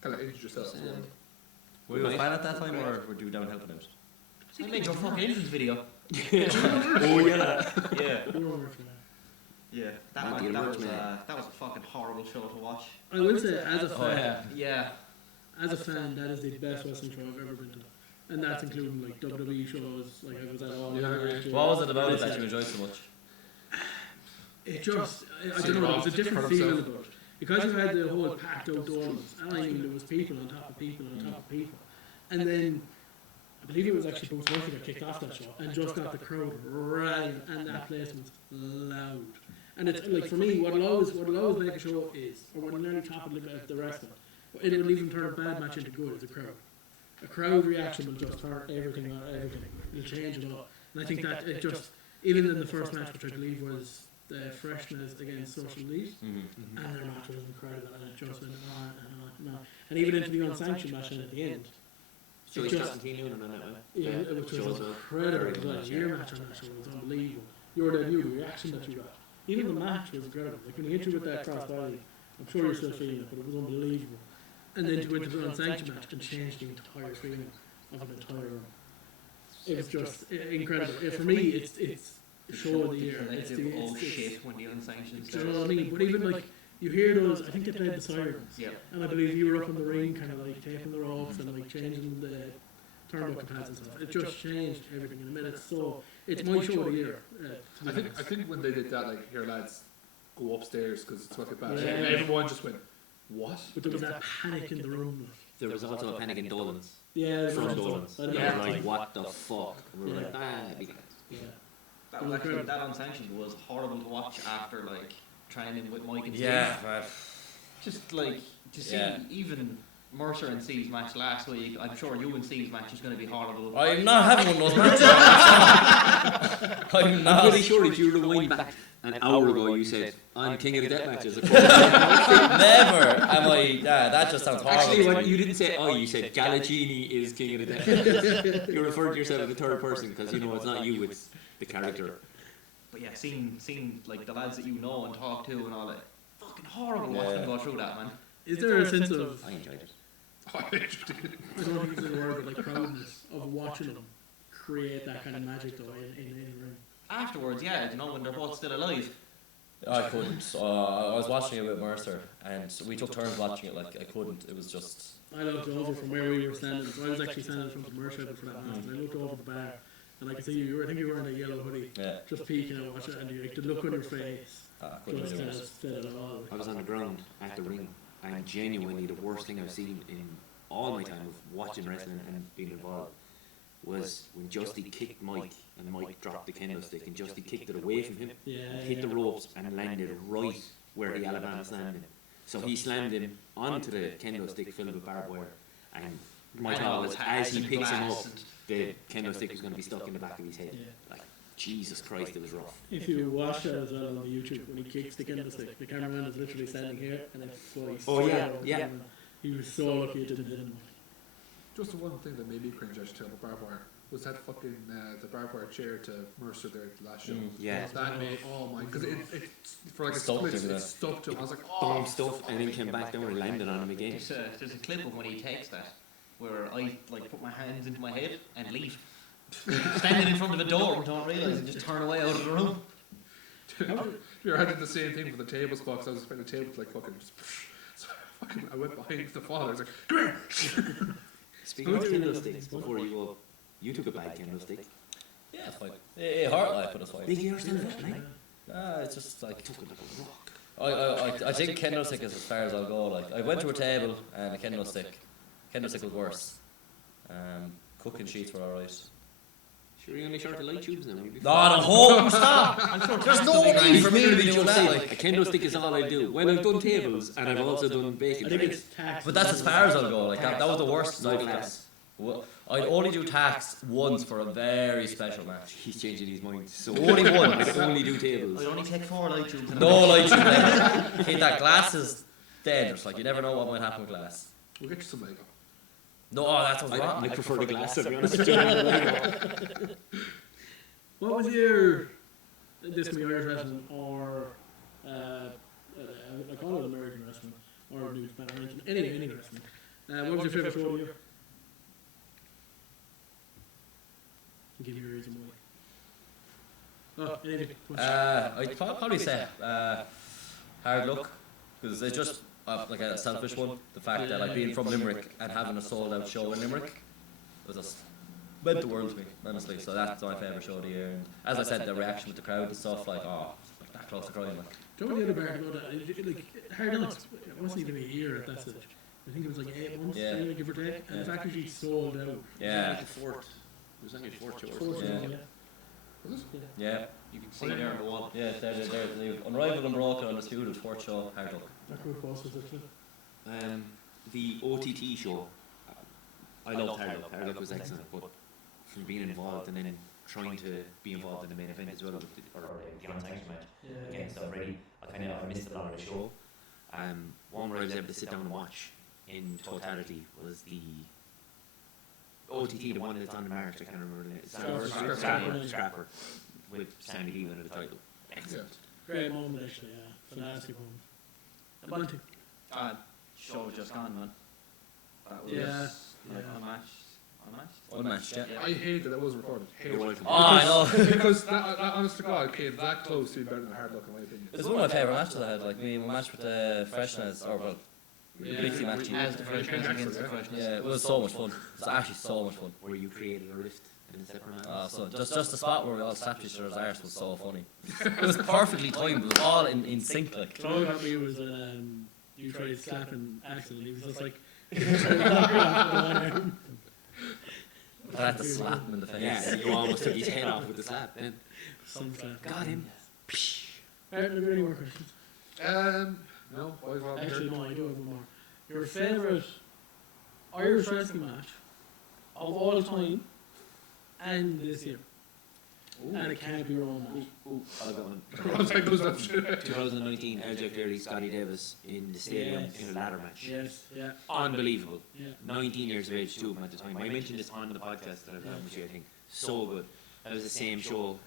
Kind of introduce yourself. Were you a fan at that time, or were you down helping out? I made your fucking entrance video. Oh yeah. Yeah. We were for that. Yeah. That was a fucking horrible show to watch. I will say, as a fan, Yeah. as a fan, that is the best wrestling show I've ever been to, and that's including like WWE shows. Like I was at all. What was it about it that you enjoyed so much? It just, I don't know, there was a different feeling about it. Because you had the whole packed outdoor ones, and I mean there was people on top of people on top of people. And then, I believe it was actually Bruce Murphy that kicked off that show, and just got the crowd rallying, and that place was loud. And it's like, for me, what'll always make a show is, or what'll nearly top the wrestling, it'll even turn a bad match into good, is a crowd. A crowd reaction will just turn everything on everything. It'll change it all. And I think that it just, even in the first match, which I believe was the Freshness against Social Elite, and their match was incredible, and it just went on and on and on. And even into the unsanctioned match at the end. So It he's just- just continuing on that way. Yeah, which was incredible as well. Your match on that show was unbelievable. Your debut, the reaction that you got. Even the match was incredible. Like when you hit you with that crossbody, I'm sure you're still feeling it, but it was unbelievable. And then to go into the unsanctioned match and change the entire feeling of an entire run. It was just incredible. For me, it's show of the year. It's the shit when the unsanctioned do you know what I mean? But even like you hear those, I think they played the sirens. Yeah. And I believe you were up in the ring, kind of like taping the ropes and like changing the turnbuckle pads and stuff. It just changed everything in a minute. So it's my show of the year. I think when they did that, like, here lads, go upstairs because it's fucking bad. Yeah. And everyone just went, what? But there was that panic in the room. There was also a panic in Dolan's. Yeah, From there was Dolan's. I know. Yeah, like, what the fuck? And we were like, Yeah. Yeah. That was actually, that unsanctioned was horrible to watch after like training with Mike and Steve. Yeah, Just like to see Yeah. even Mercer and Steve's match last week. I'm sure you and Steve's match is going to be horrible. I'm not having one of those matches. I'm I'm not. pretty sure if you rewind back an hour ago, you said, I'm king of the death matches. Never am I. Yeah, that just sounds horrible. Actually, to when me. you didn't say you said Galacini is king of the death matches. You referred to yourself in the third person because you know it's not you, it's the character. But yeah, seeing like the lads that you know and talk to and all that, fucking horrible watching them go through that, man. Is there a sense of, I enjoyed it. I'm interested. I don't think it's a word, but like proudness of watching them create that kind of magic though in the ring? Afterwards, yeah, you know when they're both still alive. I couldn't. I was watching it with Mercer, and we took turns watching it. Like I couldn't. It was just. I looked over from where we were standing, so I was actually standing in front of the merch table for that match, and I looked over the bar, and I could see I think you were wearing a yellow hoodie, Yeah. just peeking and watching it, and you, like, the look on your face I couldn't just do kind of it. said it all. I was on the ground at the ring, and genuinely the worst thing I've seen in all my time of watching wrestling and being involved was when Justy kicked Mike, and Mike dropped the kendo stick, and Justy kicked it away from him, Yeah, hit the ropes, and landed right where the Alabama slammed him. So he slammed him onto the kendo stick filled with barbed wire, and my thought was as he picks him up, the kendo stick was going to be stuck in the back of his head. Yeah. Like, Jesus Christ, it was rough. If you watch that as well on YouTube, when he kicks the kendo stick, the cameraman is literally standing here, and it flies. Oh, yeah, straight over yeah. him. He was so lucky it didn't hit him. Just the one thing that made me cringe, I should tell about barbed wire, was that fucking, the barbed wire chair to Mercer there at the last show. Yeah. That made, oh my, because it for like a Stuck split, him, yeah. it stuck to him. I was like, oh, Bomb stuff, and then came back down and landed on him again. There's a clip of when he takes that, where I like put my hands into my head and leave. Standing in front of the door and don't realise and just turn away out of the room. I did the same thing for the tables box. I was expecting the table to like fucking just, so I went behind the father. I was like, come here. Speaking of kendo sticks, before you go, you took a bad kendo stick. Yeah, it's fine. Hard life, but it's fine. Big ears in it, right? It's just like. Took it like a rock. I think kendo stick is as far as I'll go. Like I went to a table and a kendo stick was worse. Cooking sheets were alright. Sure, you only short the light tubes now. No, the home stop. There's no need for me to be doing that. A Like, kendo stick is all I do. Well, I've done tables and I've also done I baking think trays. it's tax. but that's as far as I'll go. Like that was the worst. No glass. Well, I'd only do tax once for a very special match. He's changing his mind. So Only one. I can only do tables. I'd only take 4 light tubes. No light tube left. Hey, that glass is dangerous. Like you never know what might happen with glass. We'll get you some Lego. No, that sounds wrong. I prefer the glass, to be honest with you. What was your, this could be Irish wrestling or, I call it American wrestling or New Japan or any wrestling. What was your favourite show of the year? I'll give you a reason why. Oh, anything. I'd probably say hard luck because it's just like a selfish one. The fact that like being from Limerick and having a sold out show in Limerick was just meant the world to me, honestly. So that's my favourite show of the year. And as I said, the reaction with the crowd and stuff, like like that close to crying. Like. Do you know the other part about that? Like, Hard Knox, it wasn't even a year at that stage. I think it was like 8 months, Yeah. give or take. And it's actually sold out. Yeah, It was only 4 shows. Four Yeah. shows, yeah, You can see there on the wall. yeah. They're unrivaled, unbroken, undisputed, fourth show, hard luck. That group was actually. The OTT show, I loved Hard Luck. Hard Luck was excellent, but from being involved and then trying to be involved in the main event as well, or the unsanctioned match Yeah. against already. I missed a lot of the show. One where I was able to sit down and watch in totality was the OTT, the one that's on the March. I can't remember the name. Scrapper with Sammy Lee winning the title. Excellent. Great moment, actually, yeah. Fantastic moment. A bunting. Show just gone, man. That was Yeah. like Yeah. unmatched. Unmatched, yeah. Yeah. I hate that it was recorded. Hate You're it. welcome. Oh, I know. Because that, honest to God, came that close to being better than Hard Luck in my opinion. It's one of my favourite matches I had. Like, my match with the Freshness, or well, Yeah. Brixie match. As the freshness against the freshness. Yeah, it was so much fun. It was actually so much fun. Where you created a rift in the separate match. So just the spot where we all slapped each other's arse was so funny. It was perfectly timed. It was all in sync. Like, Throwing at me was when you tried slapping Axel, and he was just like, I had to slap him in the face. Yeah, you almost took his head off with the slap. Then some slap. got him. Alright, are there any more questions? No, boys, Rob Actually, here. no, I do have one more. Your favourite Irish wrestling match of all time and this year? And it can't be your own match. I'll go on. Rob's like, goes up. 2019, LJ Cleary, Scotty Davis in the stadium Yes. in a ladder match. Yes, yeah, Unbelievable. yeah. 19 years of age, two of them at the time. I mentioned this on the podcast that I've done with you, I think. So good. That was the same show.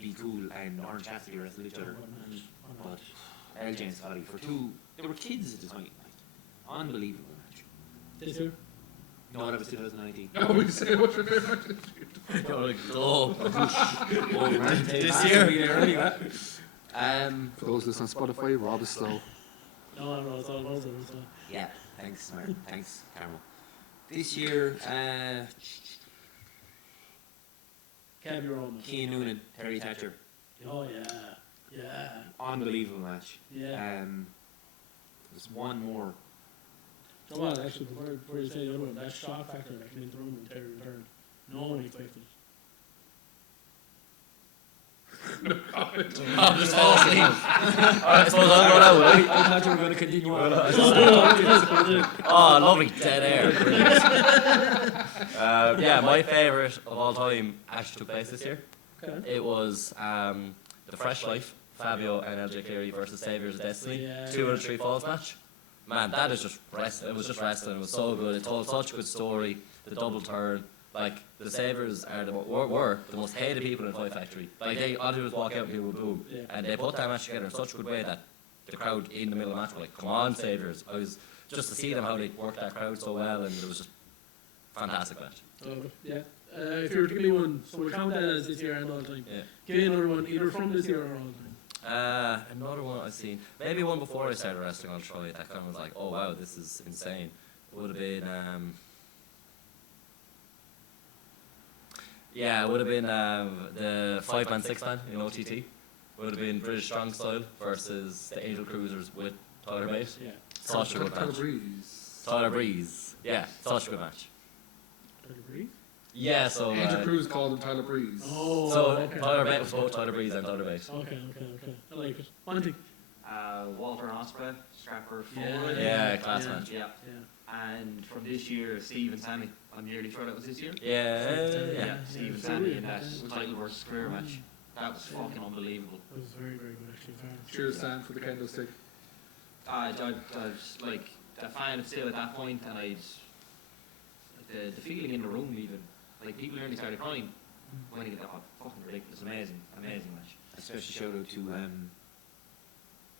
Be Cool and Orange Cassidy wrestled each other. What a match. What a But match. LJ and Scotty, for two, they were kids at the time. Like, unbelievable match. This year? No, that was 2019. No, we say what's your favorite match? You're like, oh. This year. For those listening on Spotify, Rob is slow. No, it's all over. So. Yeah, thanks, Mark. Thanks, Carmel. This year, Can't be your own match. Keane Noonan, Terry Thatcher. Oh, yeah. Yeah. Unbelievable match. Yeah. There's one more. So what, actually, before you say the other one, that shock factor that came into the room when Terry returned, no one expected it. I'm just fall asleep. I suppose I'll go that way. I thought you were going to continue on. Oh, lovely dead air. Brilliant. Yeah, my favourite of all time actually took place this year. Okay. It was the Fresh Life, Fabio and LJ Cleary versus Saviours of Destiny, Yeah. 2 out of 3 falls match. Man, that is just wrestling. It was just wrestling. It was so good. It told such a good story. The double turn. Like, the Saviours are were the most hated people in Five Factory. Like, they all do is walk out and people would boo. Yeah. And they put that match together in such a good way that the crowd in the middle of the match were like, come on, Saviours. I was just to see them how they worked that crowd so well, and it was just fantastic match. Yeah. If you were to give me one, so we'll count that as this year and all time. Yeah. Give me another one, either from this year or all time. Another one I've seen, maybe one before I started wrestling, I'll try it. That kind of was like, oh wow, this is insane. It would have been, it would have been the 5-man, 6-man in OTT. Would have been British Strong Style versus the Angel Cruisers with Tyler Bate. Yeah. Such a good Tyler match. Breeze. Tyler Breeze. Yeah, such a good match. Tyler Breeze? Yeah, so. Angel Cruz called him Tyler Breeze. Oh, So okay. Tyler Bate was both Tyler Breeze and Tyler Bate. Okay. I like it. One thing. Walter and Osprey, Scrapper Yeah. forward. Yeah, class Yeah. match. Yeah. Yeah. And from this year, Steve and Sammy. I'm nearly sure that was this year. Yeah. Steve and it's Sammy really in that good. title versus career match. That was fucking unbelievable. It was very, very good, actually. Cheers, Sam, for the candlestick. I was like a fan of still at that point, and I'd like the feeling in the room even. Like people nearly started crying when he got fucking ridiculous, amazing match. A special shout out to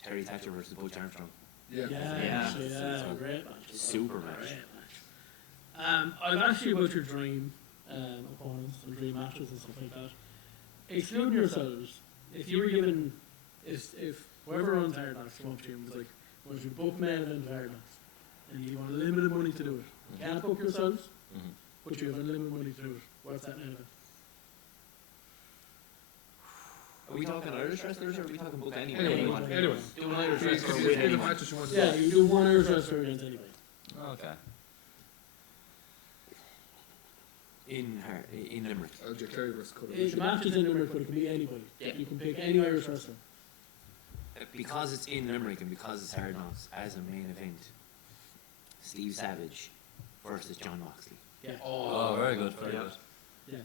Terry Thatcher versus Butch Armstrong. Yeah. Actually, So- great match. Super match. Great match. I've asked you about your dream opponents and dream matches and stuff like that. Excluding yourselves, if you were given, if whoever runs Hard Knox came up to you and was like, "Would you book main event Hard Knox?" and you want limited money to do it, you can't book yourselves, Mhm. but you have unlimited money to do it. What's that main event? Are we talking Irish wrestlers or are we talking book anyone? Anyone. Do an Irish If wrestler you with the anyone. matches you want to Yeah, do. you do one Irish wrestler against anybody. Okay. In Limerick. Jack Clary versus Cody. The match is in Limerick, but it can be anybody. Yeah. You can pick any Irish wrestler. Because it's in Limerick and because it's Hard Knocks as a main event, Steve Savage versus John Moxley. Yeah. Oh, very good. Very Yeah. good. Yeah.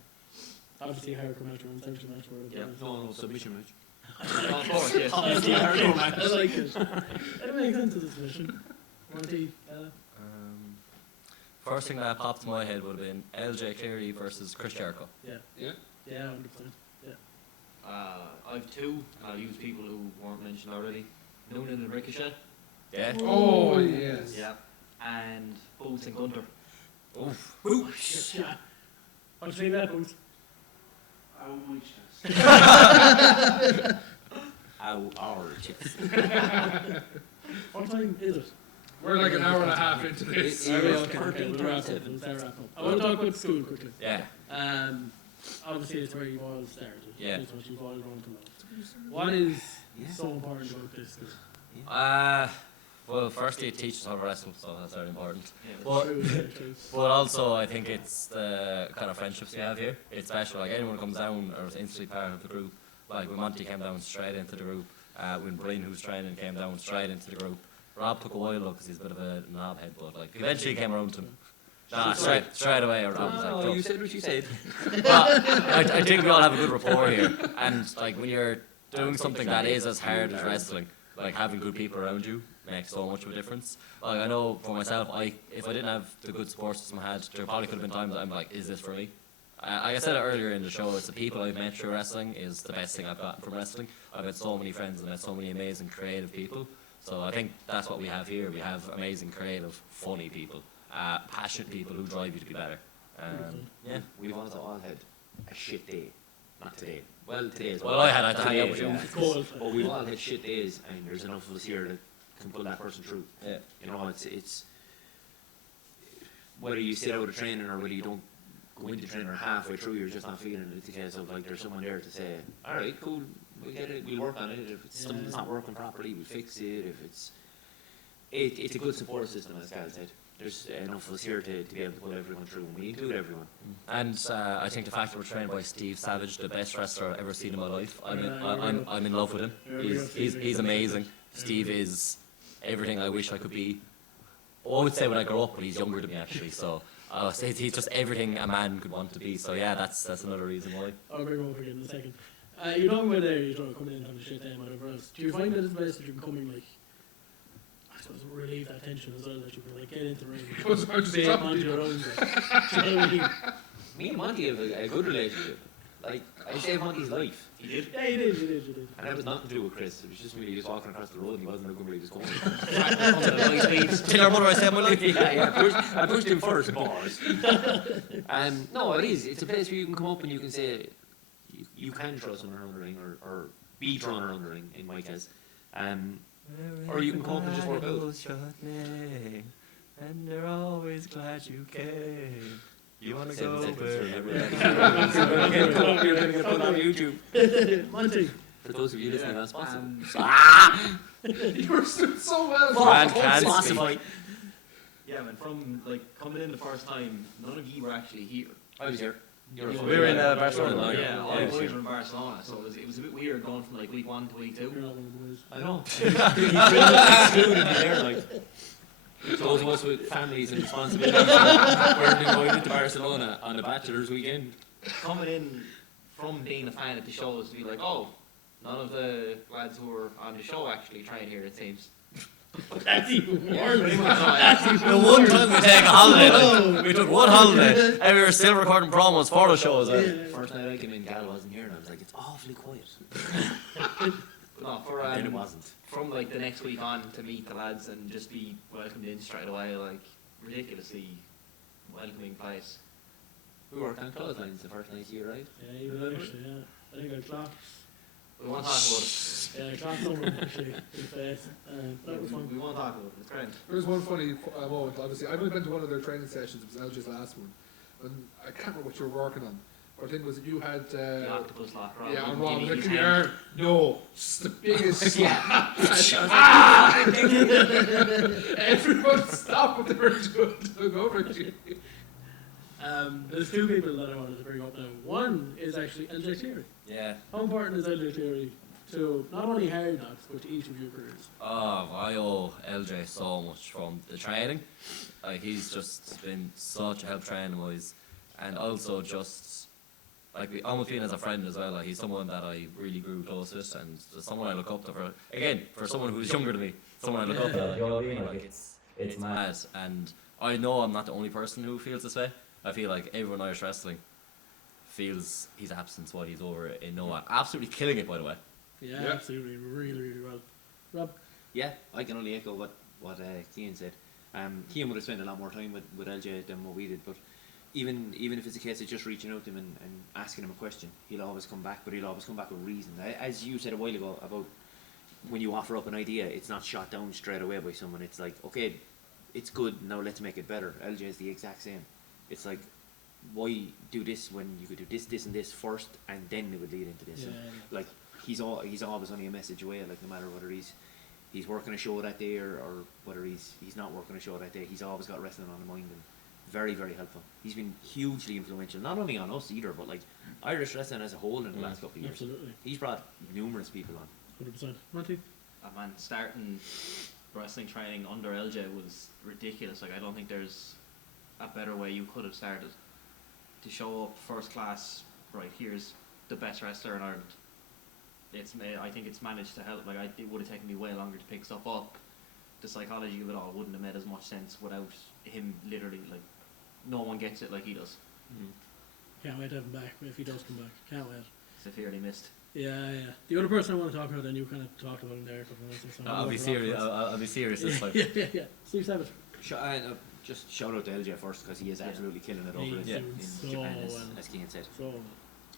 Obviously, a hardcore match or an essential match. Yeah. No, submission match. Of course, yes. Obviously, a hardcore match. I like it. It makes sense as a submission. Monty, First thing that popped in my head would have been LJ Cleary versus Chris Jericho. yeah, Yeah. 100%. I've two. I'll use people who weren't mentioned already. Noonan and Ricochet. Yeah. Oh yes. Yeah. And Boots and Gunter. Oof. Yeah. What do you think of that, Boots? Ow, our chest. What time is it? We're like an hour and a half into this. Okay, It's okay, perfect we'll wrap up. 37. We'll start wrap up. I want to talk about school quickly. Yeah. Obviously, it's where you've all started. Yeah. It's what you've all grown to love. What is so important about this school? Well, firstly, it teaches how to wrestle, so that's very important. Yeah. But True. But also, I think it's the kind of friendships we have here. It's special. Like anyone who comes down or is instantly part of the group. Like when Monty came down straight into the group. When Brian, who's training, came down straight into the group. Rob took a while though because he's a bit of a knobhead, but like eventually he came around to him. Nah, straight away. Rob was like, Oh, "Go." you said what you said. Well, I think we all have a good rapport here. And like when you're doing something that is as hard as wrestling, like having good people around you makes so much of a difference. Like I know for myself, if I didn't have the good support system I had, there probably could have been times that I'm like, is this for me? Like I said it earlier in the show, it's the people I've met through wrestling is the best thing I've gotten from wrestling. I've had so many friends and met so many amazing creative people. So I think that's what we have here. We have amazing, creative, funny people, passionate people who drive you to be better. Yeah. We've also all had a shit day. Not today. Well, today as Well, I had to hang out Today, with you. yeah. It's cold. But we've all had shit days, and there's enough of us here that can pull that person through. Yeah. You know, it's whether you sit out of training or whether you don't go into training or halfway through, you're just not feeling it. It's a case of like there's someone there to say, all right, cool, we get it, we'll work on it. If it's something that's not working properly, we'll fix it. If it's a good support system, as Cal said. There's enough of us here to be able to pull everyone through, and we include everyone. And I think the fact that we're trained by Steve Savage, the best wrestler I've ever seen in my life, I'm in love with him. He's amazing. Steve is everything I wish I could be. I would say when I grow up, but he's younger than me actually. So he's just everything a man could want to be. So yeah, that's another reason why. I'll bring him up again in a second. You're talking about there, you're coming in and having a shit day and whatever else. Do you find that it's best that you can come in, like, I suppose, relieve that tension as well, that you can, like, get into the ring and be on your own? Do you know what I mean? Me and Monty have a good relationship. Like, I saved Monty's life. He did. Yeah, you did. And that was nothing to do with Chris. It was just me just walking across the road and he wasn't looking where he was going. Tell our mother I saved my life. I pushed him first, boss. No, it is. It's a place where you can come up and you can say, you can throw someone around the ring or be thrown around the ring, in my case. Or you can come up and just work out. And they're always glad you came. You want to 7 go seconds for where everyone. You're going to get put on YouTube. Monty. For those of you listening on Spotify. You were doing so well. Spotify. Yeah, man. From like coming in the first time, none of you were actually here. I was here. You were We We were in Barcelona. Oh, Yeah, all yeah. the boys were in Barcelona, so it was a bit weird going from like week 1 to week 2. You're not one of the boys. I know. He's excluded me there, like. Those of us with families and responsibilities weren't invited to Barcelona on a bachelor's weekend. Coming in from being a fan at the shows to be like, oh, none of the lads who were on the show actually tried here, it seems. That's even more. The one time we take a holiday, like, we took one holiday, and we were still recording promos for the show as well. First night I came in, Gal wasn't here, and I was like, it's awfully quiet. No, for And then it wasn't. from like the next week on to meet the lads and just be welcomed in straight away, like ridiculously welcoming place. We worked on clotheslines the first night you arrived. Yeah, even actually, yeah. I think I clocked. We won't talk about it. Yeah, I clocked someone actually in the face. That was fun. We won't talk about it. It's great. There was one funny moment, obviously. I've only been to one of their training sessions, it was LJ's last one. And I can't remember what you were working on. But I think it was that you had. The octopus lock, Rob. Yeah, and Give Rob me was like, his come hand. here. No, just the biggest Yeah. Everyone stopped what they were doing over to you. There's two people that I wanted to bring up now. One is actually LJ Cleary. Yeah. How important is LJ Cleary to not only Hard Knocks, but to each of your careers? Oh, I owe LJ so much from the training. Like he's just been such a help training wise, and also just like I'm with Ian as a friend as well. Like he's someone that I really grew close with, and someone I look up to. For someone who's younger than me, someone I look up to. You know what I mean? Like it's mad, and I know I'm not the only person who feels this way. I feel like everyone in Irish wrestling feels his absence while he's over in Noah. Absolutely killing it, by the way. Yeah, Yeah. absolutely, really well. Rob? Yeah, I can only echo what Cian said. Cian would have spent a lot more time with LJ than what we did, but even if it's a case of just reaching out to him and asking him a question, he'll always come back, but he'll always come back with reason. As you said a while ago about when you offer up an idea, it's not shot down straight away by someone. It's like, okay, it's good, now let's make it better. LJ is the exact same. It's like, why do this when you could do this and this first, and then it would lead into this? Yeah. And, like he's always only a message away. Like no matter whether he's working a show that day or whether he's not working a show that day, he's always got wrestling on the mind, and very, very helpful. He's been hugely influential, not only on us either, but like Irish wrestling as a whole in the last couple of years. Absolutely. He's brought numerous people on. 100%. Monty? Man, starting wrestling training under LJ was ridiculous. Like I don't think there's a better way you could have started. To show up first class, right, here's the best wrestler in Ireland. I think it's managed to help. Like it would have taken me way longer to pick stuff up. The psychology of it all wouldn't have made as much sense without him. Literally, like no one gets it like he does. Can't wait to have him back, if he does come back. Can't wait. Severely missed. Yeah. The other person I want to talk about, and you kind of talked about him there a couple of minutes ago. I'll be serious. I'll be serious this time. Yeah. Steve Savage. Just shout out to LJ first, because he is absolutely killing it over He's in doing so Japan, well. as Cian said. So,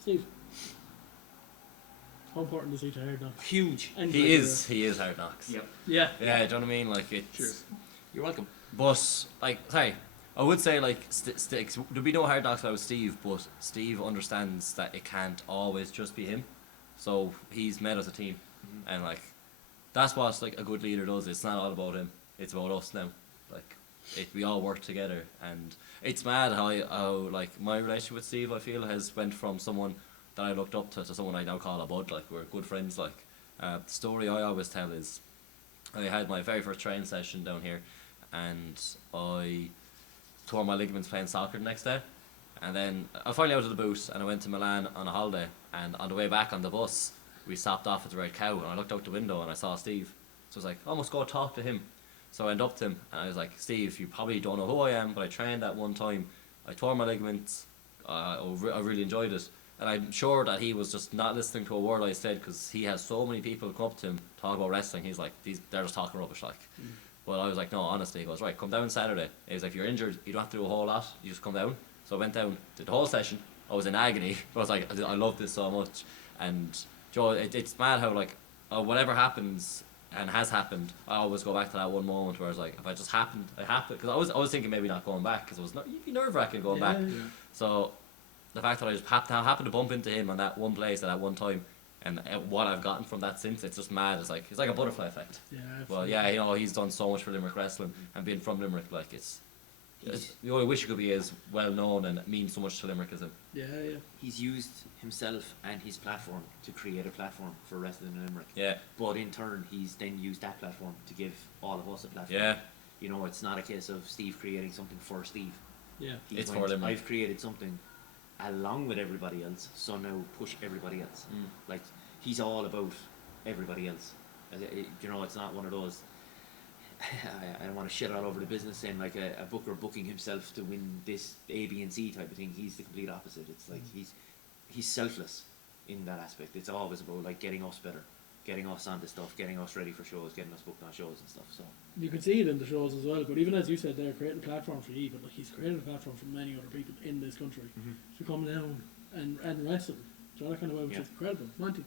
Steve. How important is he to Hard Knox? Huge. And He is Hard Knox. Yep. Yeah. Yeah, do you know what I mean? Like it's. Cheers. You're welcome. But like, sorry, I would say like there'll be no Hard Knocks without Steve, but Steve understands that it can't always just be him. So he's made us a team, and like that's what like a good leader does. It's not all about him; it's about us now. Like we all work together, and it's mad how like my relationship with Steve, I feel, has went from someone that I looked up to someone I now call a bud. Like we're good friends. Like the story I always tell is I had my very first training session down here, and I tore my ligaments playing soccer the next day. And then I finally out of the boot, and I went to Milan on a holiday, and on the way back on the bus we stopped off at the Red Cow, and I looked out the window and I saw Steve. So I was like, I must go talk to him. So I went up to him and I was like, Steve, you probably don't know who I am, but I trained that one time, I tore my ligaments, I really enjoyed it. And I'm sure that he was just not listening to a word I said, because he has so many people come up to him talk about wrestling. He's like, they're just talking rubbish, like. Well, I was like, no, honestly. He goes, right, come down Saturday. He was like, if you're injured, you don't have to do a whole lot, you just come down. So I went down, did the whole session. I was in agony. I was like, I love this so much. And Joe, it's mad how like whatever happens and has happened, I always go back to that one moment where I was like, if it just happened, it happened. Because I was thinking maybe not going back, because it was you'd be nerve wracking going back. Yeah. So the fact that I just happened to bump into him on that one place at that one time, and what I've gotten from that since, it's just mad. It's like a butterfly effect. Yeah. Well, Absolutely. yeah, you know, he's done so much for Limerick wrestling, and being from Limerick, like you only wish you could be as well known and mean so much to Limerick as him. Yeah. He's used himself and his platform to create a platform for wrestling in Limerick. Yeah, But in turn, he's then used that platform to give all of us a platform. yeah, You know, it's not a case of Steve creating something for Steve. Yeah. He It's went, for Limerick. I've created something along with everybody else, so now push everybody else. Like, he's all about everybody else. You know, it's not one of those. I don't want to shit all over the business saying like a booker booking himself to win this A, B, and C type of thing. He's the complete opposite. It's like he's selfless in that aspect. It's always about like getting us better, getting us onto stuff, getting us ready for shows, getting us booked on shows and stuff. So You can see it in the shows as well, but even as you said, they're creating a platform for you, but like he's created a platform for many other people in this country to come down and wrestle. So that kind of way, which Yeah. is incredible. Monty.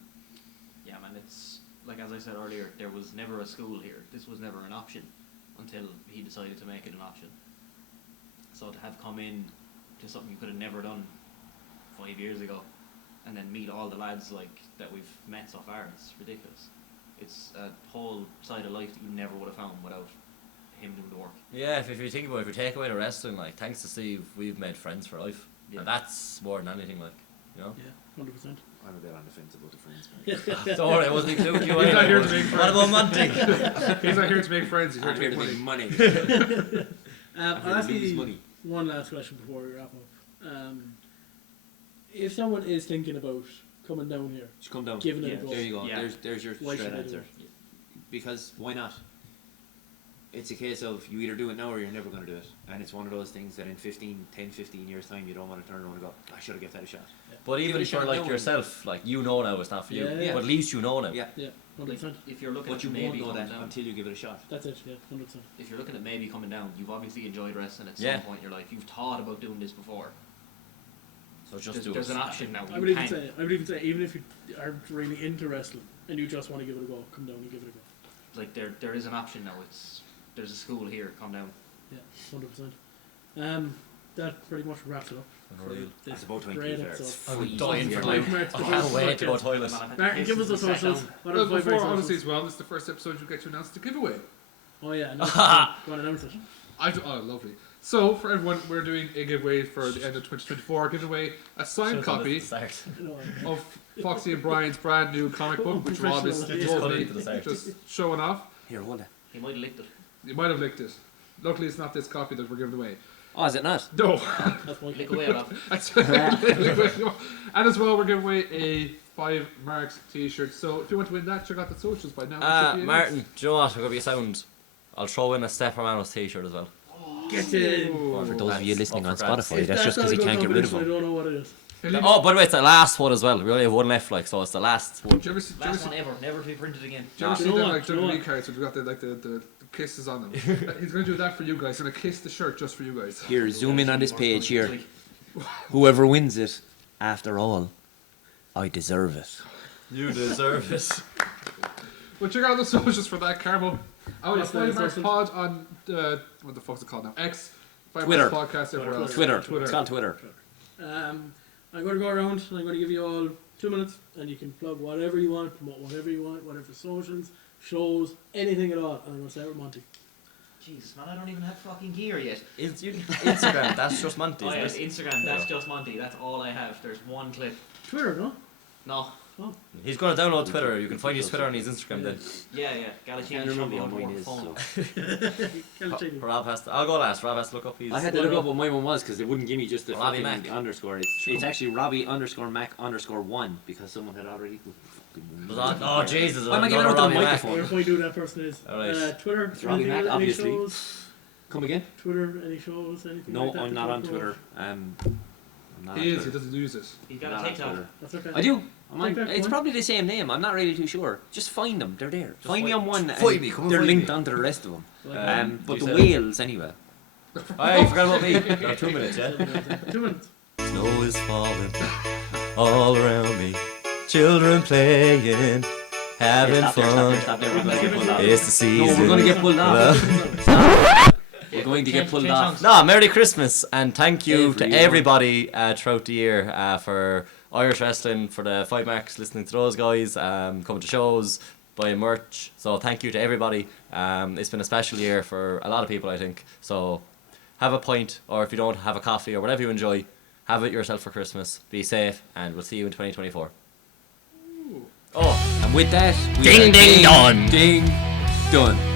Yeah, man, it's like as I said earlier, there was never a school here. This was never an option until he decided to make it an option. So to have come in to something you could have never done 5 years ago, and then meet all the lads like that we've met so far, it's ridiculous. It's a whole side of life that you never would have found without him doing the work. yeah. If you think about it, if you take away the wrestling, like thanks to Steve, we've made friends for life, Yeah. and that's more than anything, like, you know. Yeah, 100%. I'm a bit on the fence about the friends. Man. Don't worry, I wasn't including you. He's not here to anyway. make What about Monty? He's not here to make friends. He's here I'm to here make to money. make money. I'm I'll here ask to lose you money. one last question before we wrap up. if someone is thinking about coming down here, Just come down. giving it Yeah, a go, There you go. Yeah. There's your why straight should they do answer. it? Because why not? It's a case of you either do it now or you're never going to do it. And it's one of those things that in 10, 15 years' time, you don't want to turn around and go, I should have given that a shot. But Give even it a for shot like now. yourself, like you know now it's not for you. Yeah. But at least you know now. Yeah. Yeah, 100%. Like, if you're looking But at you won't maybe know coming that down, until you give it a shot. That's it, yeah, 100%. if you're looking at maybe coming down, you've obviously enjoyed wrestling at Yeah. some point in your life. You've thought about doing this before. So just There's, do there's it. an option now. I You would even can. say, even if you aren't really into wrestling and you just want to give it a go, come down and give it a go. Like there is an option now. There's a school here. Come down. Yeah, 100%. That pretty much wraps it up. for Unreal. this That's about 20 great fair. episode. It's I'm free. dying for Five time. Marks, I the can't first wait to go podcast. toilet. Man, I've had Martin, piss give us the since I sat socials. down. What Well, are the Five before Marks honestly socials? as well, this is the first episode you get to announce the giveaway. Oh yeah, no, go on, announce it. Oh, lovely. So, for everyone, we're doing a giveaway for the end of 2024. Giving away a signed copy Start. No, of Foxy and Brian's brand new comic book, which Rob is Professional. lovely, Just cut it to the side. just showing off. Here, hold it. He might have licked it. You might have licked it. Luckily, it's not this copy that we're giving away. Oh, is it not? No. that's my Lick away, Rob. And as well, we're giving away a FiveMarks t-shirt. So, if you want to win that, check out the socials by now. It should be in Martin, do you know what? I'm going to be a sound. I'll throw in a Steph Romano's t-shirt as well. Get in. Ooh. For those of you listening on Up for grabs. Spotify, that's just because he can't get rid of I them. don't know what it is. Hey, Lee, Oh, by the way, it's the last one as well. We only have one left, like, so it's the last one. do you ever see, Last one ever, never to be printed again. do you ever You see know them what? like You know WWE what? cards which got the kisses on them? He's going to do that for you guys. He's going to kiss the shirt just for you guys. Here, zoom in on this page here. Like, Whoever wins it, after all, I deserve it. You deserve it. Well, check out the socials for that, Carmo. Oh, it's What's the FiveMarks socials? Pod on what the fuck's it called now? X. FiveMarks Twitter. Podcast everywhere else. Twitter. Twitter. It's called Twitter. I'm going to go around and I'm going to give you all 2 minutes and you can plug whatever you want, promote whatever you want, whatever socials, shows, anything at all. And I'm going to start with Monty. Jesus, man, I don't even have fucking gear yet. Instagram, that's just Monty, Oh yeah, isn't it? Instagram, that's just Monty. That's all I have. There's one clip. Twitter, no? No. He's going to download Twitter. You can find his Twitter and his Instagram then. Yeah, yeah. I Galacini can't should remember be what on mine the is. phone. So. Calcini. Rob has to, I'll go last. Rob has to look up his. I had to look up what my one was because they wouldn't give me just the Robbie fucking Mac. underscore. It's actually Robbie_Mac_1 because someone had already. Was that- oh, Jesus. Why am I I'm giving going out the Robbie Mac. microphone? Whatever point do that person is. Alright. Twitter, It's Robbie anything, Mac, any obviously. shows? Come again? Twitter, any shows, anything No, like that? I'm that not you on promote? Twitter. I'm not He on is. He Twitter. doesn't use it. He's I'm got not a on TikTok. Twitter. That's okay. I do. I'm on, TikTok, it's one? probably the same name. I'm not really too sure. Just find them. They're there. Find me on one. and Find me, come and They're find linked me. onto the rest of them. But you the said- whales anyway. Hey, forgot about me. 2 minutes, yeah? 2 minutes. Snow is falling all around me. Children playing, having fun. Stop there. We're going to get pulled off. It's the season. No, we're going to get pulled off. Well, We're going to get pulled Change off. songs. no, Merry Christmas and thank you to Everyone. everybody throughout the year for Irish wrestling, for the FiveMarks, listening to those guys, coming to shows, buying merch. So thank you to everybody. It's been a special year for a lot of people, I think. So have a pint, or if you don't, have a coffee or whatever you enjoy. Have it yourself for Christmas. Be safe, and we'll see you in 2024. Ooh. Oh, And with that, we Ding, are ding, done. Ding, done.